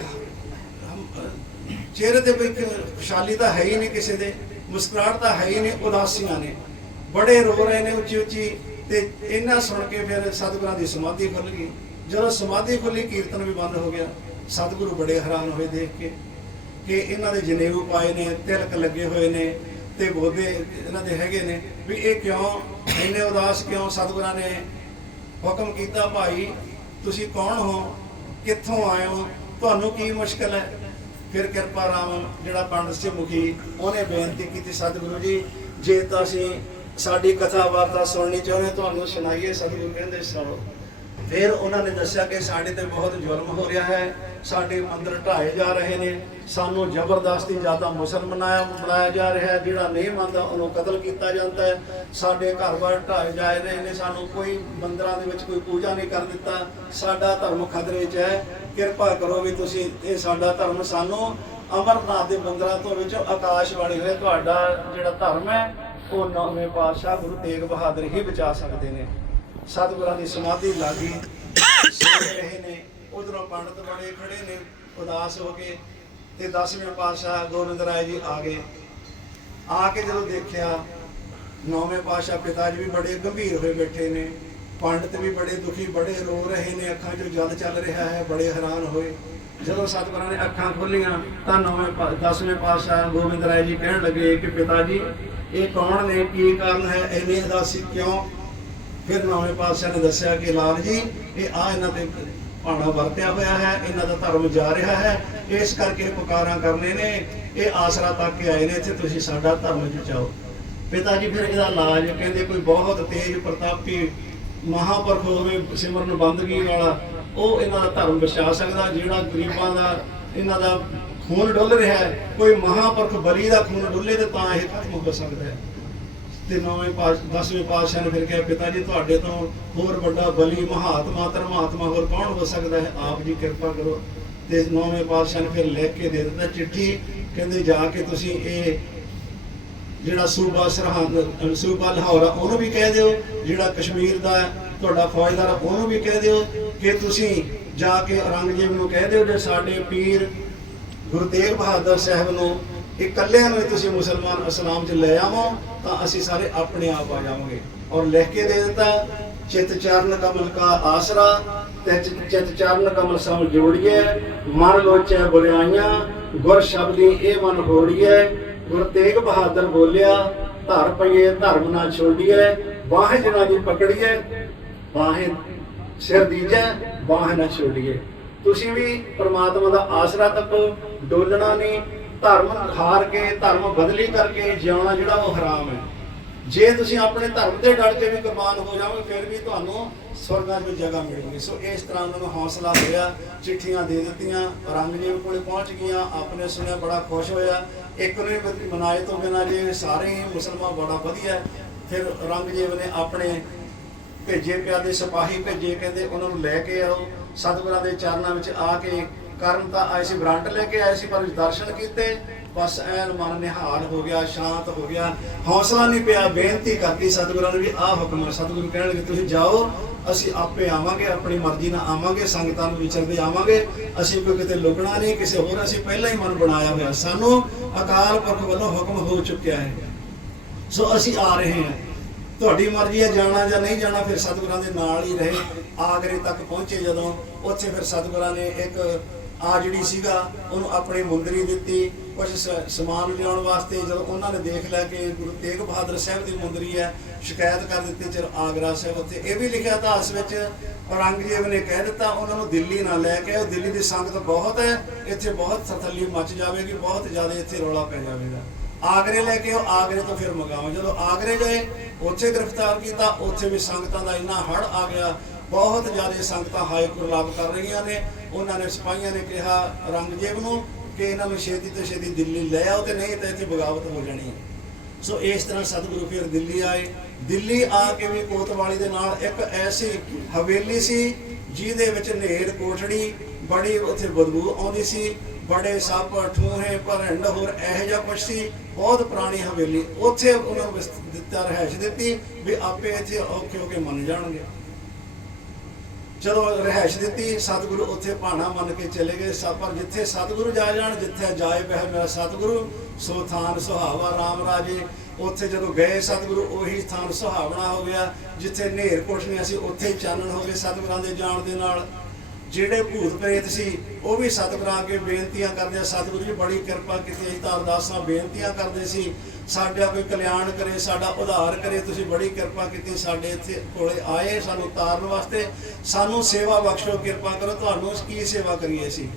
ਚਿਹਰੇ ਤੇ ਕੋਈ ਖੁਸ਼ਹਾਲੀ ਤਾਂ ਹੈ ਹੀ ਨਹੀਂ ਕਿਸੇ ਦੇ, ਮੁਸਕਰਾਹਟ ਤਾਂ ਹੈ ਹੀ ਨਹੀਂ, ਉਦਾਸੀਆਂ ਨੇ। ਬੜੇ ਰੋ ਰਹੇ ਨੇ ਉੱਚੀ ਉੱਚੀ ਤੇ ਇਹਨਾਂ ਸੁਣ ਕੇ ਫਿਰ ਸਤਿਗੁਰਾਂ ਦੀ ਸਮਾਧੀ ਖੁੱਲ ਗਈ। ਜਦੋਂ ਸਮਾਧੀ ਖੁੱਲੀ ਕੀਰਤਨ ਵੀ ਬੰਦ ਹੋ ਗਿਆ। ਸਤਿਗੁਰੂ ਬੜੇ ਹੈਰਾਨ ਹੋਏ ਦੇਖ ਕੇ। ਕਿ ਇਹਨਾਂ ਦੇ ਜਨੇਊ ਪਾਏ ਨੇ, ਤਿਲਕ ਲੱਗੇ ਹੋਏ ਨੇ ਤੇ ਬੋਧੇ ਇਹਨਾਂ ਦੇ ਹੈਗੇ ਨੇ ਵੀ ਇਹ ਕਿਉਂ, ਇੰਨੇ ਉਦਾਸ ਕਿਉਂ ਸਤਿਗੁਰਾਂ ਨੇ ਹੁਕਮ ਕੀਤਾ, ਭਾਈ ਤੁਸੀਂ ਕੌਣ ਹੋ, ਕਿੱਥੋਂ ਆਏ ਹੋ, ਤੁਹਾਨੂੰ ਕੀ ਮੁਸ਼ਕਲ ਹੈ? ਫਿਰ ਕਿਰਪਾ ਰਾਮ ਜਿਹੜਾ ਪੰਡਤ ਸਿੰਘ ਮੁਖੀ, ਉਹਨੇ ਬੇਨਤੀ ਕੀਤੀ, ਸਤਿਗੁਰੂ ਜੀ, ਜੇ ਤਾਂ ਅਸੀਂ ਸਾਡੀ ਕਥਾ ਵਾਰਤਾ ਸੁਣਨੀ ਚਾਹੁੰਦੇ, ਤੁਹਾਨੂੰ ਸੁਣਾਈਏ, ਸਤਿਗੁਰੂ ਕਹਿੰਦੇ ਸੁਣੋ ਫਿਰ ਉਹਨਾਂ ਨੇ ਦੱਸਿਆ ਕਿ ਸਾਡੇ ਤੇ ਬਹੁਤ ਜ਼ੁਲਮ ਹੋ ਰਿਹਾ ਹੈ, ਸਾਡੇ ਮੰਦਰ ਢਾਏ ਜਾ ਰਹੇ ਨੇ, ਸਾਨੂੰ ਜ਼ਬਰਦਸਤੀ ਜ਼ਿਆਦਾ ਮੁਸਲਮਾਨ ਬਣਾਇਆ ਬਣਾਇਆ ਜਾ ਰਿਹਾ ਹੈ, ਜਿਹੜਾ ਨਹੀਂ ਮੰਨਦਾ ਉਹਨੂੰ ਕਤਲ ਕੀਤਾ ਜਾਂਦਾ ਹੈ। ਸਾਡੇ ਘਰ-ਬਾਰ ਢਾਏ ਜਾ ਰਹੇ ਨੇ, ਸਾਨੂੰ ਕੋਈ ਮੰਦਰਾਂ ਦੇ ਵਿੱਚ ਕੋਈ ਪੂਜਾ ਨਹੀਂ ਕਰ ਦਿੱਤਾ। ਸਾਡਾ ਧਰਮ ਖਤਰੇ 'ਚ ਹੈ। ਕਿਰਪਾ ਕਰੋ ਵੀ ਤੁਸੀਂ ਇਹ ਸਾਡਾ ਧਰਮ ਸਾਨੂੰ ਅਮਰਨਾਥ ਦੇ ਮੰਦਰਾਂ ਤੋਂ ਵਿੱਚ ਆਕਾਸ਼ ਆਕਾਸ਼ਵਾਣੀ ਹੋਏ, ਤੁਹਾਡਾ ਜਿਹੜਾ ਧਰਮ ਹੈ, ਉਹ ਨੌਵੇਂ ਪਾਤਸ਼ਾਹ ਗੁਰੂ ਤੇਗ ਬਹਾਦਰ ਹੀ ਬਚਾ ਸਕਦੇ ਨੇ। ਸਤਿਗੁਰਾਂ ਦੀ ਸਮਾਧੀ ਲਾਗੀ। ਸੁਣ ਰਹੇ ਨੇ, ਉਧਰੋਂ ਪੰਡਤ ਬੜੇ ਖੜੇ ਨੇ, ਉਦਾਸ ਹੋ ਕੇ ਤੇ 10ਵੇਂ ਪਾਤਸ਼ਾਹ ਗੋਬਿੰਦ ਰਾਏ ਜੀ ਆ ਗਏ। ਆ ਕੇ ਜਦੋਂ ਦੇਖਿਆ, ਨੌਵੇਂ ਪਾਤਸ਼ਾਹ ਪਿਤਾ ਜੀ ਵੀ ਬੜੇ ਗੰਭੀਰ ਹੋਏ ਬੈਠੇ ਨੇ। ਪੰਡਤ ਵੀ ਬੜੇ ਦੁਖੀ, ਬੜੇ ਰੋ ਰਹੇ ਨੇ, ਅੱਖਾਂ 'ਚੋਂ ਜਲ ਚੱਲ ਰਿਹਾ ਹੈ, ਬੜੇ ਹੈਰਾਨ ਹੋਏ। ਜਦੋਂ ਸਤਿਗੁਰਾਂ ਨੇ ਅੱਖਾਂ ਖੋਲੀਆਂ, ਤਾਂ ਨੌਵੇਂ ਪਾ- 10ਵੇਂ ਪਾਤਸ਼ਾਹ ਗੋਬਿੰਦ ਰਾਏ ਜੀ ਕਹਿਣ ਲੱਗੇ ਕਿ ਪਿਤਾ ਜੀ ਇਹ ਕੌਣ ਨੇ, ਕੀ ਕਾਰਨ ਹੈ, ਇੰਨੀ ਉਦਾਸੀ ਕਿਉਂ ਫਿਰ ਨੌਵੇਂ ਪਾਤਸ਼ਾਹ ਨੇ ਦੱਸਿਆ ਕਿ ਲਾਲ ਜੀ, ਇਹ ਆ ਇਹਨਾਂ ਤੇ ਭਾਣਾ ਵਰਤਿਆ ਹੋਇਆ ਹੈ, ਇਹਨਾਂ ਦਾ ਧਰਮ ਜਾ ਰਿਹਾ ਹੈ, ਇਸ ਕਰਕੇ ਪੁਕਾਰਾਂ ਕਰਨੇ ਨੇ, ਇਹ ਆਸਰਾ ਤੱਕ ਕੇ ਆਏ ਨੇ, ਇੱਥੇ ਤੁਸੀਂ ਸਾਡਾ ਧਰਮ ਬਚਾਓ ਪਿਤਾ ਜੀ ਫਿਰ ਇਹਦਾ ਇਲਾਜ ਕਹਿੰਦੇ ਕੋਈ ਬਹੁਤ ਤੇਜ ਪ੍ਰਤਾਪੀ ਮਹਾਪੁਰਖ ਹੋਵੇ, ਸਿਮਰਨ ਬੰਦਗੀ ਵਾਲਾ, ਉਹ ਇਹਨਾਂ ਦਾ ਧਰਮ ਬਚਾ ਸਕਦਾ, ਜਿਹੜਾ ਗਰੀਬਾਂ ਦਾ, ਇਹਨਾਂ ਦਾ ਖੂਨ ਡੁੱਲ ਰਿਹਾ ਹੈ, ਕੋਈ ਮਹਾਪੁਰਖ ਬਲੀ ਦਾ ਖੂਨ ਡੁੱਲੇ ਤੇ ਤਾਂ ਇਹ ਖਤਮ ਹੋ ਸਕਦਾ ਹੈ। ਤੇ ਨੌਵੇਂ ਪਾਸ 10ਵੇਂ ਪਾਤਸ਼ਾਹ ਨੇ ਫਿਰ ਕਿਹਾ ਪਿਤਾ ਜੀ ਤੁਹਾਡੇ ਤੋਂ ਹੋਰ ਵੱਡਾ ਬਲੀ ਮਹਾਤਮਾ ਧਰਮਾਤਮਾ ਹੋਰ ਕੌਣ ਹੋ ਸਕਦਾ ਹੈ? ਆਪ ਜੀ ਕਿਰਪਾ ਕਰੋ। ਤੇ ਨੌਵੇਂ ਪਾਤਸ਼ਾਹ ਨੇ ਫਿਰ ਲਿਖ ਕੇ ਦੇ ਦਿੱਤਾ ਚਿੱਠੀ। ਕਹਿੰਦੇ ਜਾ ਕੇ ਤੁਸੀਂ ਇਹ ਜਿਹੜਾ ਸੂਬਾ ਸਰਹੰਦ ਸੂਬਾ ਲਾਹੌਰ ਆ, ਉਹਨੂੰ ਵੀ ਕਹਿ ਦਿਓ। ਜਿਹੜਾ ਕਸ਼ਮੀਰ ਦਾ ਤੁਹਾਡਾ ਫੌਜਦਾਰ ਉਹਨੂੰ ਵੀ ਕਹਿ ਦਿਓ ਕਿ ਤੁਸੀਂ ਜਾ ਕੇ ਔਰੰਗਜ਼ੇਬ ਨੂੰ ਕਹਿ ਦਿਓ ਜੇ ਸਾਡੇ ਪੀਰ ਗੁਰੂ ਤੇਗ ਬਹਾਦਰ ਸਾਹਿਬ ਨੂੰ ਇਕੱਲਿਆਂ ਨੂੰ ਹੀ ਤੁਸੀਂ ਮੁਸਲਮਾਨ ਇਸਲਾਮ 'ਚ ਲੈ ਆਵੋ, ਤਾਂ ਅਸੀਂ ਸਾਰੇ ਆਪਣੇ ਆਪ ਆ ਜਾਵਾਂਗੇ। ਔਰ ਲਿਖ ਕੇ ਦੇ ਦਿੱਤਾ, ਚਿਤ ਚਰਨ ਕਮਲ ਕਾ ਆਸਰਾ, ਤੇ ਚਿਤ ਚਰਨ ਕਮਲ ਸਭ ਜੋੜੀਏ, ਮਨ ਲੋਚੈ ਬੁਰਾਈਆਂ ਗੁਰ ਸ਼ਬਦੀ ਇਹ ਮਨ ਹੋੜੀਏ, ਗੁਰ ਤੇਗ ਬਹਾਦਰ ਬੋਲਿਆ, ਧਰ ਪਈਏ, ਧਰਮ ਨਾ ਛੋੜੀਏ, ਬਾਹ ਜਨਾ ਦੀ ਪਕੜੀਏ, ਬਾਹੇ ਸਿਰ ਦੀਜੈ, ਬਾਹ ਨਾ ਛੋੜੀਏ। ਤੁਸੀਂ ਵੀ ਪ੍ਰਮਾਤਮਾ ਦਾ ਆਸਰਾ ਤੱਕ ਡੋਲਣਾ ਨਹੀਂ ਧਰਮ ਹਾਰ ਕੇ, ਧਰਮ ਬਦਲੀ ਕਰਕੇ ਜਿਉਣਾ ਜਿਹੜਾ ਉਹ ਹਰਾਮ ਹੈ। ਜੇ ਤੁਸੀਂ ਆਪਣੇ ਧਰਮ ਤੇ ਡਟ ਕੇ ਵੀ ਕੁਰਬਾਨ ਹੋ ਜਾਓਗੇ, ਫਿਰ ਵੀ ਤੁਹਾਨੂੰ ਸਵਰਗਾਂ ਵਿੱਚ ਜਗ੍ਹਾ ਮਿਲੇਗੀ। ਸੋ ਇਸ ਤਰ੍ਹਾਂ ਉਹਨਾਂ ਨੂੰ ਹੌਸਲਾ ਹੋਇਆ, ਚਿੱਠੀਆਂ ਦੇ ਦਿੱਤੀਆਂ ਔਰੰਗਜ਼ੇਬ ਕੋਲੇ ਪਹੁੰਚ ਗਈਆਂ, ਆਪਨੇ ਸੁਣਿਆ ਬੜਾ ਖੁਸ਼ ਹੋਇਆ। ਇੱਕ ਨੇ ਮਨਾਏ ਤੋਂ ਬਿਨਾਂ ਜੇ ਸਾਰੇ ਮੁਸਲਮਾਨ ਬੜਾ ਵਧੀਆ ਫਿਰ ਔਰੰਗਜ਼ੇਬ ਨੇ ਆਪਣੇ ਭੇਜੇ ਪਿਆਦੇ ਸਿਪਾਹੀ ਭੇਜੇ, ਕਹਿੰਦੇ ਉਹਨਾਂ ਨੂੰ ਲੈ ਕੇ ਆਓ। ਸਤਿਗੁਰਾਂ ਦੇ ਚਰਨਾਂ ਵਿੱਚ ਆ ਕੇ ਕਰਨ ਤਾਂ ਆਏ ਸੀ, ਬ੍ਰਾਂਟ ਲੈ ਕੇ ਆਏ ਸੀ, ਪਰ ਦਰਸ਼ਨ ਕੀਤੇ। ਬਸ ਐਨ ਮਨ ਨਿਹਾਲ ਹੋ ਗਿਆ, ਸ਼ਾਂਤ ਹੋ ਗਿਆ। ਹੌਸਲਾ ਨਹੀਂ ਪਿਆ, ਬੇਨਤੀ ਕਰਤੀ ਸਤਿਗੁਰਾਂ ਨੂੰ ਵੀ ਆਹ ਹੁਕਮ ਹੈ। ਸਤਿਗੁਰੂ ਕਹਿਣ ਤੁਸੀਂ ਜਾਓ, ਅਸੀਂ ਆਪੇ ਆਵਾਂਗੇ, ਆਪਣੀ ਮਰਜ਼ੀ ਨਾਲ ਆਵਾਂਗੇ, ਸੰਗਤਾਂ ਨੂੰ ਵਿਚਰਦੇ ਆਵਾਂਗੇ। ਅਸੀਂ ਕੋਈ ਕਿਤੇ ਲੁਕਣਾ ਨਹੀਂ, ਕਿਸੇ ਹੋਰ ਅਸੀਂ ਪਹਿਲਾਂ ਹੀ ਮਨ ਬਣਾਇਆ ਹੋਇਆ। ਸਾਨੂੰ ਅਕਾਲ ਪੁਰਖ ਵੱਲੋਂ ਹੁਕਮ ਹੋ ਚੁੱਕਿਆ ਹੈ। ਸੋ ਅਸੀਂ ਆ ਰਹੇ ਹਾਂ। ਤੁਹਾਡੀ ਮਰਜ਼ੀ ਹੈ, ਜਾਣਾ ਜਾਂ ਨਹੀਂ ਜਾਣਾ, ਫਿਰ ਸਤਿਗੁਰਾਂ ਦੇ ਨਾਲ ਹੀ ਰਹੇ। ਆਗਰੇ ਤੱਕ ਪਹੁੰਚੇ ਜਦੋਂ। ਉੱਥੇ ਫਿਰ ਸਤਿਗੁਰਾਂ ਨੇ ਇੱਕ ਆ ਜਿਹੜੀ ਸੀਗਾ, ਉਹਨੂੰ ਆਪਣੀ ਮੁੰਦਰੀ ਦਿੱਤੀ ਕੁਝ ਸਮਾਨ ਲਿਆਉਣ ਵਾਸਤੇ ਜਦੋਂ ਉਹਨਾਂ ਨੇ ਦੇਖ ਲਿਆ ਕਿ ਗੁਰੂ ਤੇਗ ਬਹਾਦਰ ਸਾਹਿਬ ਦੀ ਮੁੰਦਰੀ ਹੈ, ਸ਼ਿਕਾਇਤ ਕਰ ਦਿੱਤੀ ਚਲ ਆਗਰਾ ਸਾਹਿਬ ਉੱਥੇ। ਇਹ ਵੀ ਲਿਖਿਆ ਇਤਿਹਾਸ ਵਿੱਚ, ਔਰੰਗਜ਼ੇਬ ਨੇ ਕਹਿ ਦਿੱਤਾ, ਉਹਨਾਂ ਨੂੰ ਦਿੱਲੀ ਨਾ ਲੈ ਕੇ ਉਹ ਦਿੱਲੀ ਦੀ ਸੰਗਤ ਬਹੁਤ ਹੈ, ਇੱਥੇ ਬਹੁਤ ਥਤੱਲੀ ਮਚ ਜਾਵੇਗੀ, ਬਹੁਤ ਜ਼ਿਆਦਾ ਇੱਥੇ ਰੌਲਾ ਪੈ ਜਾਵੇਗਾ। ਆਗਰੇ ਲੈ ਕੇ ਉਹ ਆਗਰੇ ਤੋਂ ਫਿਰ ਮੰਗਾਓ। ਜਦੋਂ ਆਗਰੇ ਗਏ, ਉੱਥੇ ਗ੍ਰਿਫਤਾਰ ਕੀਤਾ, ਉੱਥੇ ਵੀ ਸੰਗਤਾਂ ਦਾ ਇੰਨਾ ਹੜ ਆ ਗਿਆ, ਬਹੁਤ ਜ਼ਿਆਦਾ ਸੰਗਤਾਂ ਹਾਈ ਕੁਰਲਾਬ ਕਰ ਰਹੀਆਂ ਨੇ। ਉਹਨਾਂ ਨੇ ਸਿਪਾਹੀਆਂ ਨੇ ਕਿਹਾ ਰੰਗਜੀਤ ਨੂੰ ਕਿ ਇਹਨਾਂ ਨੂੰ ਛੇਤੀ ਤੋਂ ਛੇਤੀ ਦਿੱਲੀ ਲੈ ਆਓ ਤੇ ਨਹੀਂ ਤਾਂ ਇੱਥੇ ਬਗਾਵਤ ਹੋ ਜਾਣੀ ਹੈ। ਸੋ ਇਸ ਤਰ੍ਹਾਂ ਸਤਿਗੁਰੂ ਫਿਰ ਦਿੱਲੀ ਆਏ। ਦਿੱਲੀ ਆ ਕੇ ਵੀ ਕੋਤਵਾਲੀ ਦੇ ਨਾਲ ਇੱਕ ਐਸੀ ਹਵੇਲੀ ਸੀ ਜਿਹਦੇ ਵਿੱਚ ਨੇਰ ਕੋਠੜੀ ਬੜੀ ਉੱਥੇ ਬਦਬੂ ਆਉਂਦੀ ਸੀ। ਬੜੇ ਸੱਪ, ਠੂਹੇ, ਭਰੰਡ, ਹੋਰ ਇਹ ਜਿਹਾ ਕੁਛ ਸੀ। ਬਹੁਤ ਪੁਰਾਣੀ ਹਵੇਲੀ। ਉੱਥੇ ਉਹਨਾਂ ਨੂੰ ਦਿੱਤਾ ਰਹਿਸ਼ ਦਿੱਤੀ ਵੀ ਆਪੇ ਇੱਥੇ ਔਖੇ ਹੋ ਕੇ ਮੰਨ ਜਾਣਗੇ। ਚਲੋ ਰਹਿائش ਦਿੱਤੀ, ਸਤਿਗੁਰੂ ਉੱਥੇ ਭਾਣਾ ਮੰਨ ਕੇ ਚਲੇ ਗਏ। ਸਭ ਪਰ ਜਿੱਥੇ ਸਤਿਗੁਰੂ ਜਾ ਜਾਣ, ਜਿੱਥੇ ਜਾਏ ਬਹਿ ਮੇਰਾ ਸਤਿਗੁਰੂ, ਸੋ ਥਾਨ ਸੁਹਾਵਾ ਰਾਮ ਰਾਜੇ। ਉੱਥੇ ਜਦੋਂ ਗਏ ਸਤਿਗੁਰੂ, ਉਹੀ ਥਾਨ ਸੁਹਾਵਣਾ ਹੋ ਗਿਆ, ਜਿੱਥੇ ਨੇਰ ਕੋਠਣੀ ਅਸੀਂ, ਉੱਥੇ ਹੀ ਚਾਨਣ ਹੋ ਗਏ ਸਤਿਗੁਰਾਂ ਦੇ ਜਾਣ ਦੇ ਨਾਲ। ਜਿਹੜੇ ਭੂਤ ਪ੍ਰੇਤ ਸੀ, ਉਹ ਵੀ ਸਤਿਗੁਰਾਂ ਅੱਗੇ ਬੇਨਤੀਆਂ ਕਰਦੇ ਸਤਿਗੁਰੂ ਜੀ, ਬੜੀ ਕਿਰਪਾ ਕੀਤੀ, ਅਸੀਂ ਤਾਂ ਅਰਦਾਸਾਂ ਬੇਨਤੀਆਂ ਕਰਦੇ ਸੀ। ਸਾਡਾ ਕੋਈ ਕਲਿਆਣ ਕਰੇ, ਸਾਡਾ ਉਧਾਰ ਕਰੇ, ਤੁਸੀਂ ਬੜੀ ਕਿਰਪਾ ਕੀਤੀ ਸਾਡੇ ਇੱਥੇ ਕੋਲੇ ਆਏ, ਸਾਨੂੰ ਤਾਰਨ ਵਾਸਤੇ, ਸਾਨੂੰ ਸੇਵਾ ਬਖਸ਼ੋ, ਕਿਰਪਾ ਕਰੋ, ਤੁਹਾਨੂੰ ਕੀ ਸੇਵਾ ਕਰੀਏ ਅਸੀਂ?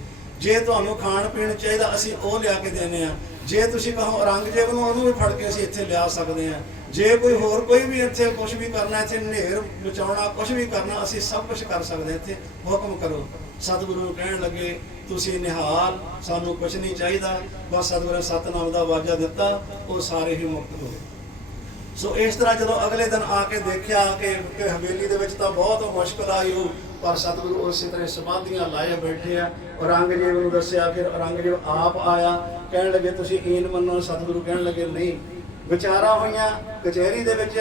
ਜੇ ਤੁਹਾਨੂੰ ਖਾਣ ਪੀਣ ਚਾਹੀਦਾ, ਅਸੀਂ ਉਹ ਲਿਆ ਕੇ ਦੇਣੇ ਆ ਜੇ ਤੁਸੀਂ ਕਹੋ ਔਰੰਗਜ਼ੇਬ ਨੂੰ ਉਹਨੂੰ ਵੀ ਫੜ ਕੇ ਅਸੀਂ ਇੱਥੇ ਲਿਆ ਸਕਦੇ ਆ ਜੇ ਕੋਈ ਹੋਰ ਕੋਈ ਵੀ ਇੱਥੇ ਕੁਝ ਵੀ ਕਰਨਾ, ਇੱਥੇ ਨੇਰ ਬਚਾਉਣਾ ਕੁਝ ਵੀ ਕਰਨਾ, ਅਸੀਂ ਸਭ ਕੁਝ ਕਰ ਸਕਦੇ ਹਾਂ। ਇੱਥੇ ਹੁਕਮ ਕਰੋ। ਸਤਿਗੁਰੂ ਕਹਿਣ ਲੱਗੇ, ਤੁਸੀਂ ਨਿਹਾਲ, ਸਾਨੂੰ ਕੁਝ ਨਹੀਂ ਚਾਹੀਦਾ, ਬਸ ਸਤਿਗੁਰੂ ਨੇ ਸਤਨਾਮ ਦਾ ਵਾਜਾ ਦਿੱਤਾ, ਉਹ ਸਾਰੇ ਹੀ ਮੁਕਤ ਹੋ ਗਏ। ਸੋ ਇਸ ਤਰ੍ਹਾਂ ਜਦੋਂ ਅਗਲੇ ਦਿਨ ਆ ਕੇ ਦੇਖਿਆ ਕਿ ਹਵੇਲੀ ਦੇ ਵਿੱਚ ਤਾਂ ਬਹੁਤ ਮੁਸ਼ਕਲ ਆਈ ਉਹ ਪਰ ਸਤਿਗੁਰੂ ਉਸੇ ਤਰ੍ਹਾਂ ਸਮਾਧੀਆਂ ਲਾਏ ਬੈਠੇ ਆ। ਔਰੰਗਜ਼ੇਬ ਨੂੰ ਦੱਸਿਆ, ਫਿਰ ਔਰੰਗਜ਼ੇਬ ਆਪ ਆਇਆ, ਕਹਿਣ ਲੱਗੇ, ਤੁਸੀਂ ਈਨ ਮੰਨੋ ਸਤਿਗੁਰੂ ਕਹਿਣ ਲੱਗੇ, ਨਹੀਂ। ਵਿਚਾਰਾਂ ਹੋਈਆਂ ਕਚਹਿਰੀ ਦੇ ਵਿੱਚ,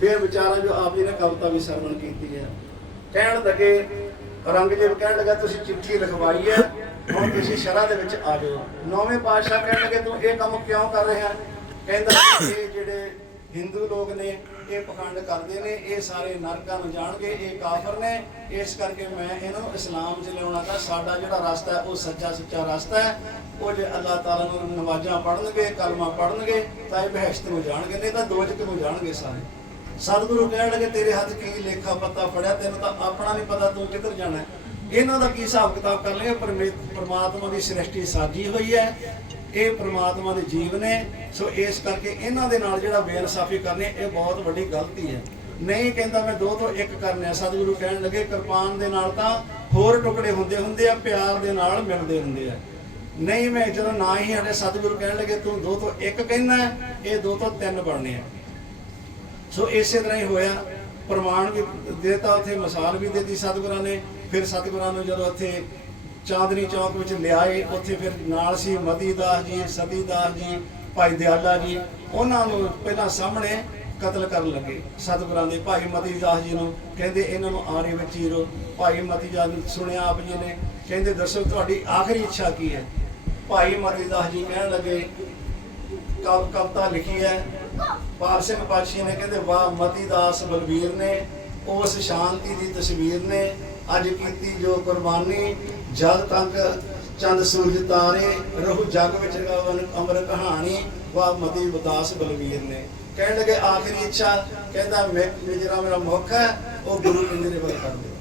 ਫਿਰ ਵਿਚਾਰਾਂ ਜੋ ਆਪ ਜੀ ਨੇ ਕਵਿਤਾ ਵੀ ਸਰਵਣ ਕੀਤੀ ਹੈ। ਕਹਿਣ ਲੱਗੇ ਔਰੰਗਜ਼ੇਬ ਕਹਿਣ ਲੱਗਾ, ਤੁਸੀਂ ਚਿੱਠੀ ਲਿਖਵਾਈ ਹੈ, ਹੁਣ ਤੁਸੀਂ ਸ਼ਹਿਰਾਂ ਦੇ ਵਿੱਚ ਆ ਜਾਓ। ਨੌਵੇਂ ਪਾਤਸ਼ਾਹ ਕਹਿਣ ਲੱਗੇ, ਤੂੰ ਇਹ ਕੰਮ ਕਿਉਂ ਕਰ ਰਿਹਾ? ਕਹਿੰਦਾ ਇਹ ਜਿਹੜੇ ਹਿੰਦੂ ਲੋਕ ਨੇ, ਇਹ ਪਖੰਡ ਕਰਦੇ ਨੇ, ਇਹ ਸਾਰੇ ਨਰਕਾਂ ਨੂੰ ਜਾਣਗੇ, ਇਹ ਕਾਫਰ ਨੇ। ਇਸ ਕਰਕੇ ਮੈਂ ਇਹਨਾਂ ਨੂੰ ਇਸਲਾਮ 'ਚ ਲਿਆਉਣਾ ਤਾਂ ਸਾਡਾ ਜਿਹੜਾ ਰਸਤਾ ਹੈ, ਉਹ ਸੱਚਾ ਸੁੱਚਾ ਰਸਤਾ ਹੈ। ਉਹ ਜੇ ਅੱਲਾਹ ਤਾਲਾ ਨੂੰ ਨਵਾਜ਼ਾਂ ਪੜਨਗੇ ਕਲਮਾ ਪੜਨਗੇ ਤਾਂ ਇਹ ਬਹਿਸ਼ਤ ਨੂੰ ਜਾਣਗੇ, ਨਹੀਂ ਤਾਂ ਦੋਜਕ ਨੂੰ ਜਾਣਗੇ ਸਾਰੇ। ਸਤਿਗੁਰੂ ਕਹਿਣ ਲੱਗੇ, ਤੇਰੇ ਹੱਥ ਕੀ ਲੇਖਾ ਪੱਤਾ ਫੜਿਆ? ਤੈਨੂੰ ਤਾਂ ਆਪਣਾ ਨਹੀਂ ਪਤਾ ਤੂੰ ਕਿੱਧਰ ਜਾਣਾ ਇਹਨਾਂ ਦਾ ਕੀ ਹਿਸਾਬ ਕਿਤਾਬ ਕਰ ਲਏ ਪਰਮੇ- ਪ੍ਰਮਾਤਮਾ ਦੀ ਸ੍ਰਿਸ਼ਟੀ ਸਾਜੀ ਹੋਈ ਹੈ। ਇਹ ਪ੍ਰਮਾਤਮਾ ਦੇ ਜੀਵ ਨੇ। ਸੋ ਇਸ ਕਰਕੇ ਇਹਨਾਂ ਦੇ ਨਾਲ ਜਿਹੜਾ ਬੇਇਨਸਾਫੀ ਕਰਨੀ, ਇਹ ਬਹੁਤ ਵੱਡੀ ਗਲਤੀ ਹੈ। ਨਹੀਂ ਕਹਿੰਦਾ ਮੈਂ ਦੋ ਤੋਂ ਇੱਕ ਕਰਨੇ ਆ ਸਤਿਗੁਰੂ ਕਹਿਣ ਲੱਗੇ, ਕਿਰਪਾਨ ਦੇ ਨਾਲ ਤਾਂ ਹੋਰ ਟੁਕੜੇ ਹੁੰਦੇ ਹੁੰਦੇ ਆ, ਪਿਆਰ ਦੇ ਨਾਲ ਮਿਲਦੇ ਹੁੰਦੇ ਆ। ਨਹੀਂ ਮੈਂ ਜਦੋਂ ਨਾ ਹੀ ਸਾਡੇ ਸਤਿਗੁਰੂ ਕਹਿਣ ਲੱਗੇ, ਤੂੰ ਦੋ ਤੋਂ ਇੱਕ ਕਹਿਣਾ ਇਹ ਦੋ ਤੋਂ ਤਿੰਨ ਬਣਨੇ ਆ। ਸੋ ਇਸੇ ਤਰ੍ਹਾਂ ਹੀ ਹੋਇਆ। ਪ੍ਰਮਾਣ ਵੀ ਦੇਤਾ, ਉੱਥੇ ਮਿਸਾਲ ਵੀ ਦੇਤੀ ਸਤਿਗੁਰਾਂ ਨੇ। ਫਿਰ ਸਤਿਗੁਰਾਂ ਨੂੰ ਜਦੋਂ ਉੱਥੇ ਚਾਂਦਨੀ ਚੌਕ ਵਿੱਚ ਲਿਆਏ, ਉੱਥੇ ਫਿਰ ਨਾਲ ਸੀ ਮਤੀ ਦਾਸ ਜੀ ਸਤੀ ਦਾਸ ਜੀ, ਭਾਈ ਦਿਆਲਾ ਜੀ। ਉਹਨਾਂ ਨੂੰ ਪਹਿਲਾਂ ਸਾਹਮਣੇ ਕਤਲ ਕਰਨ ਲੱਗੇ ਸਤਿਗੁਰਾਂ ਦੇ ਭਾਈ ਮਤੀ ਦਾਸ ਜੀ ਨੂੰ। ਕਹਿੰਦੇ, ਇਹਨਾਂ ਨੂੰ ਆਰੇ ਵਿੱਚ ਚੀਰੋ। ਭਾਈ ਮਤੀ ਦਾਸ ਨੇ ਸੁਣਿਆ ਆਪ ਜੀ ਨੇ। ਕਹਿੰਦੇ, ਦੱਸੋ, ਤੁਹਾਡੀ ਆਖਰੀ ਇੱਛਾ ਕੀ ਹੈ? ਭਾਈ ਮਤੀ ਦਾਸ ਜੀ ਕਹਿਣ ਲੱਗੇ ਕਵਿਤਾ ਲਿਖੀ ਹੈ। ਪਾਲ ਸਿੰਘ ਪਾਸ਼ੀ ਨੇ ਕਹਿੰਦੇ, ਵਾਹ, ਮਤੀ ਦਾਸ ਬਲਬੀਰ ਨੇ, ਉਸ ਸ਼ਾਂਤੀ ਦੀ ਤਸਵੀਰ ਨੇ, ਅੱਜ ਕੀਤੀ ਜੋ ਕੁਰਬਾਨੀ, ਜਦ ਤੱਕ ਚੰਦ ਸੂਰਜ ਤਾਰੇ, ਰਹੂ ਜਗ ਵਿੱਚ ਗਵਨ ਅਮਰ ਕਹਾਣੀ, ਵਾਹ, ਮਤੀ ਦਾਸ ਬਲਬੀਰ ਨੇ। ਕਹਿਣ ਲੱਗੇ, ਆਖਰੀ ਇੱਛਾ, ਕਹਿੰਦਾ, ਮੈਂ ਜਿਹੜਾ ਮੇਰਾ ਮੁੱਖ ਹੈ, ਉਹ ਗੁਰੂ ਪਿੰਜਰੇ ਵੱਲ ਕਰ ਦਿਓ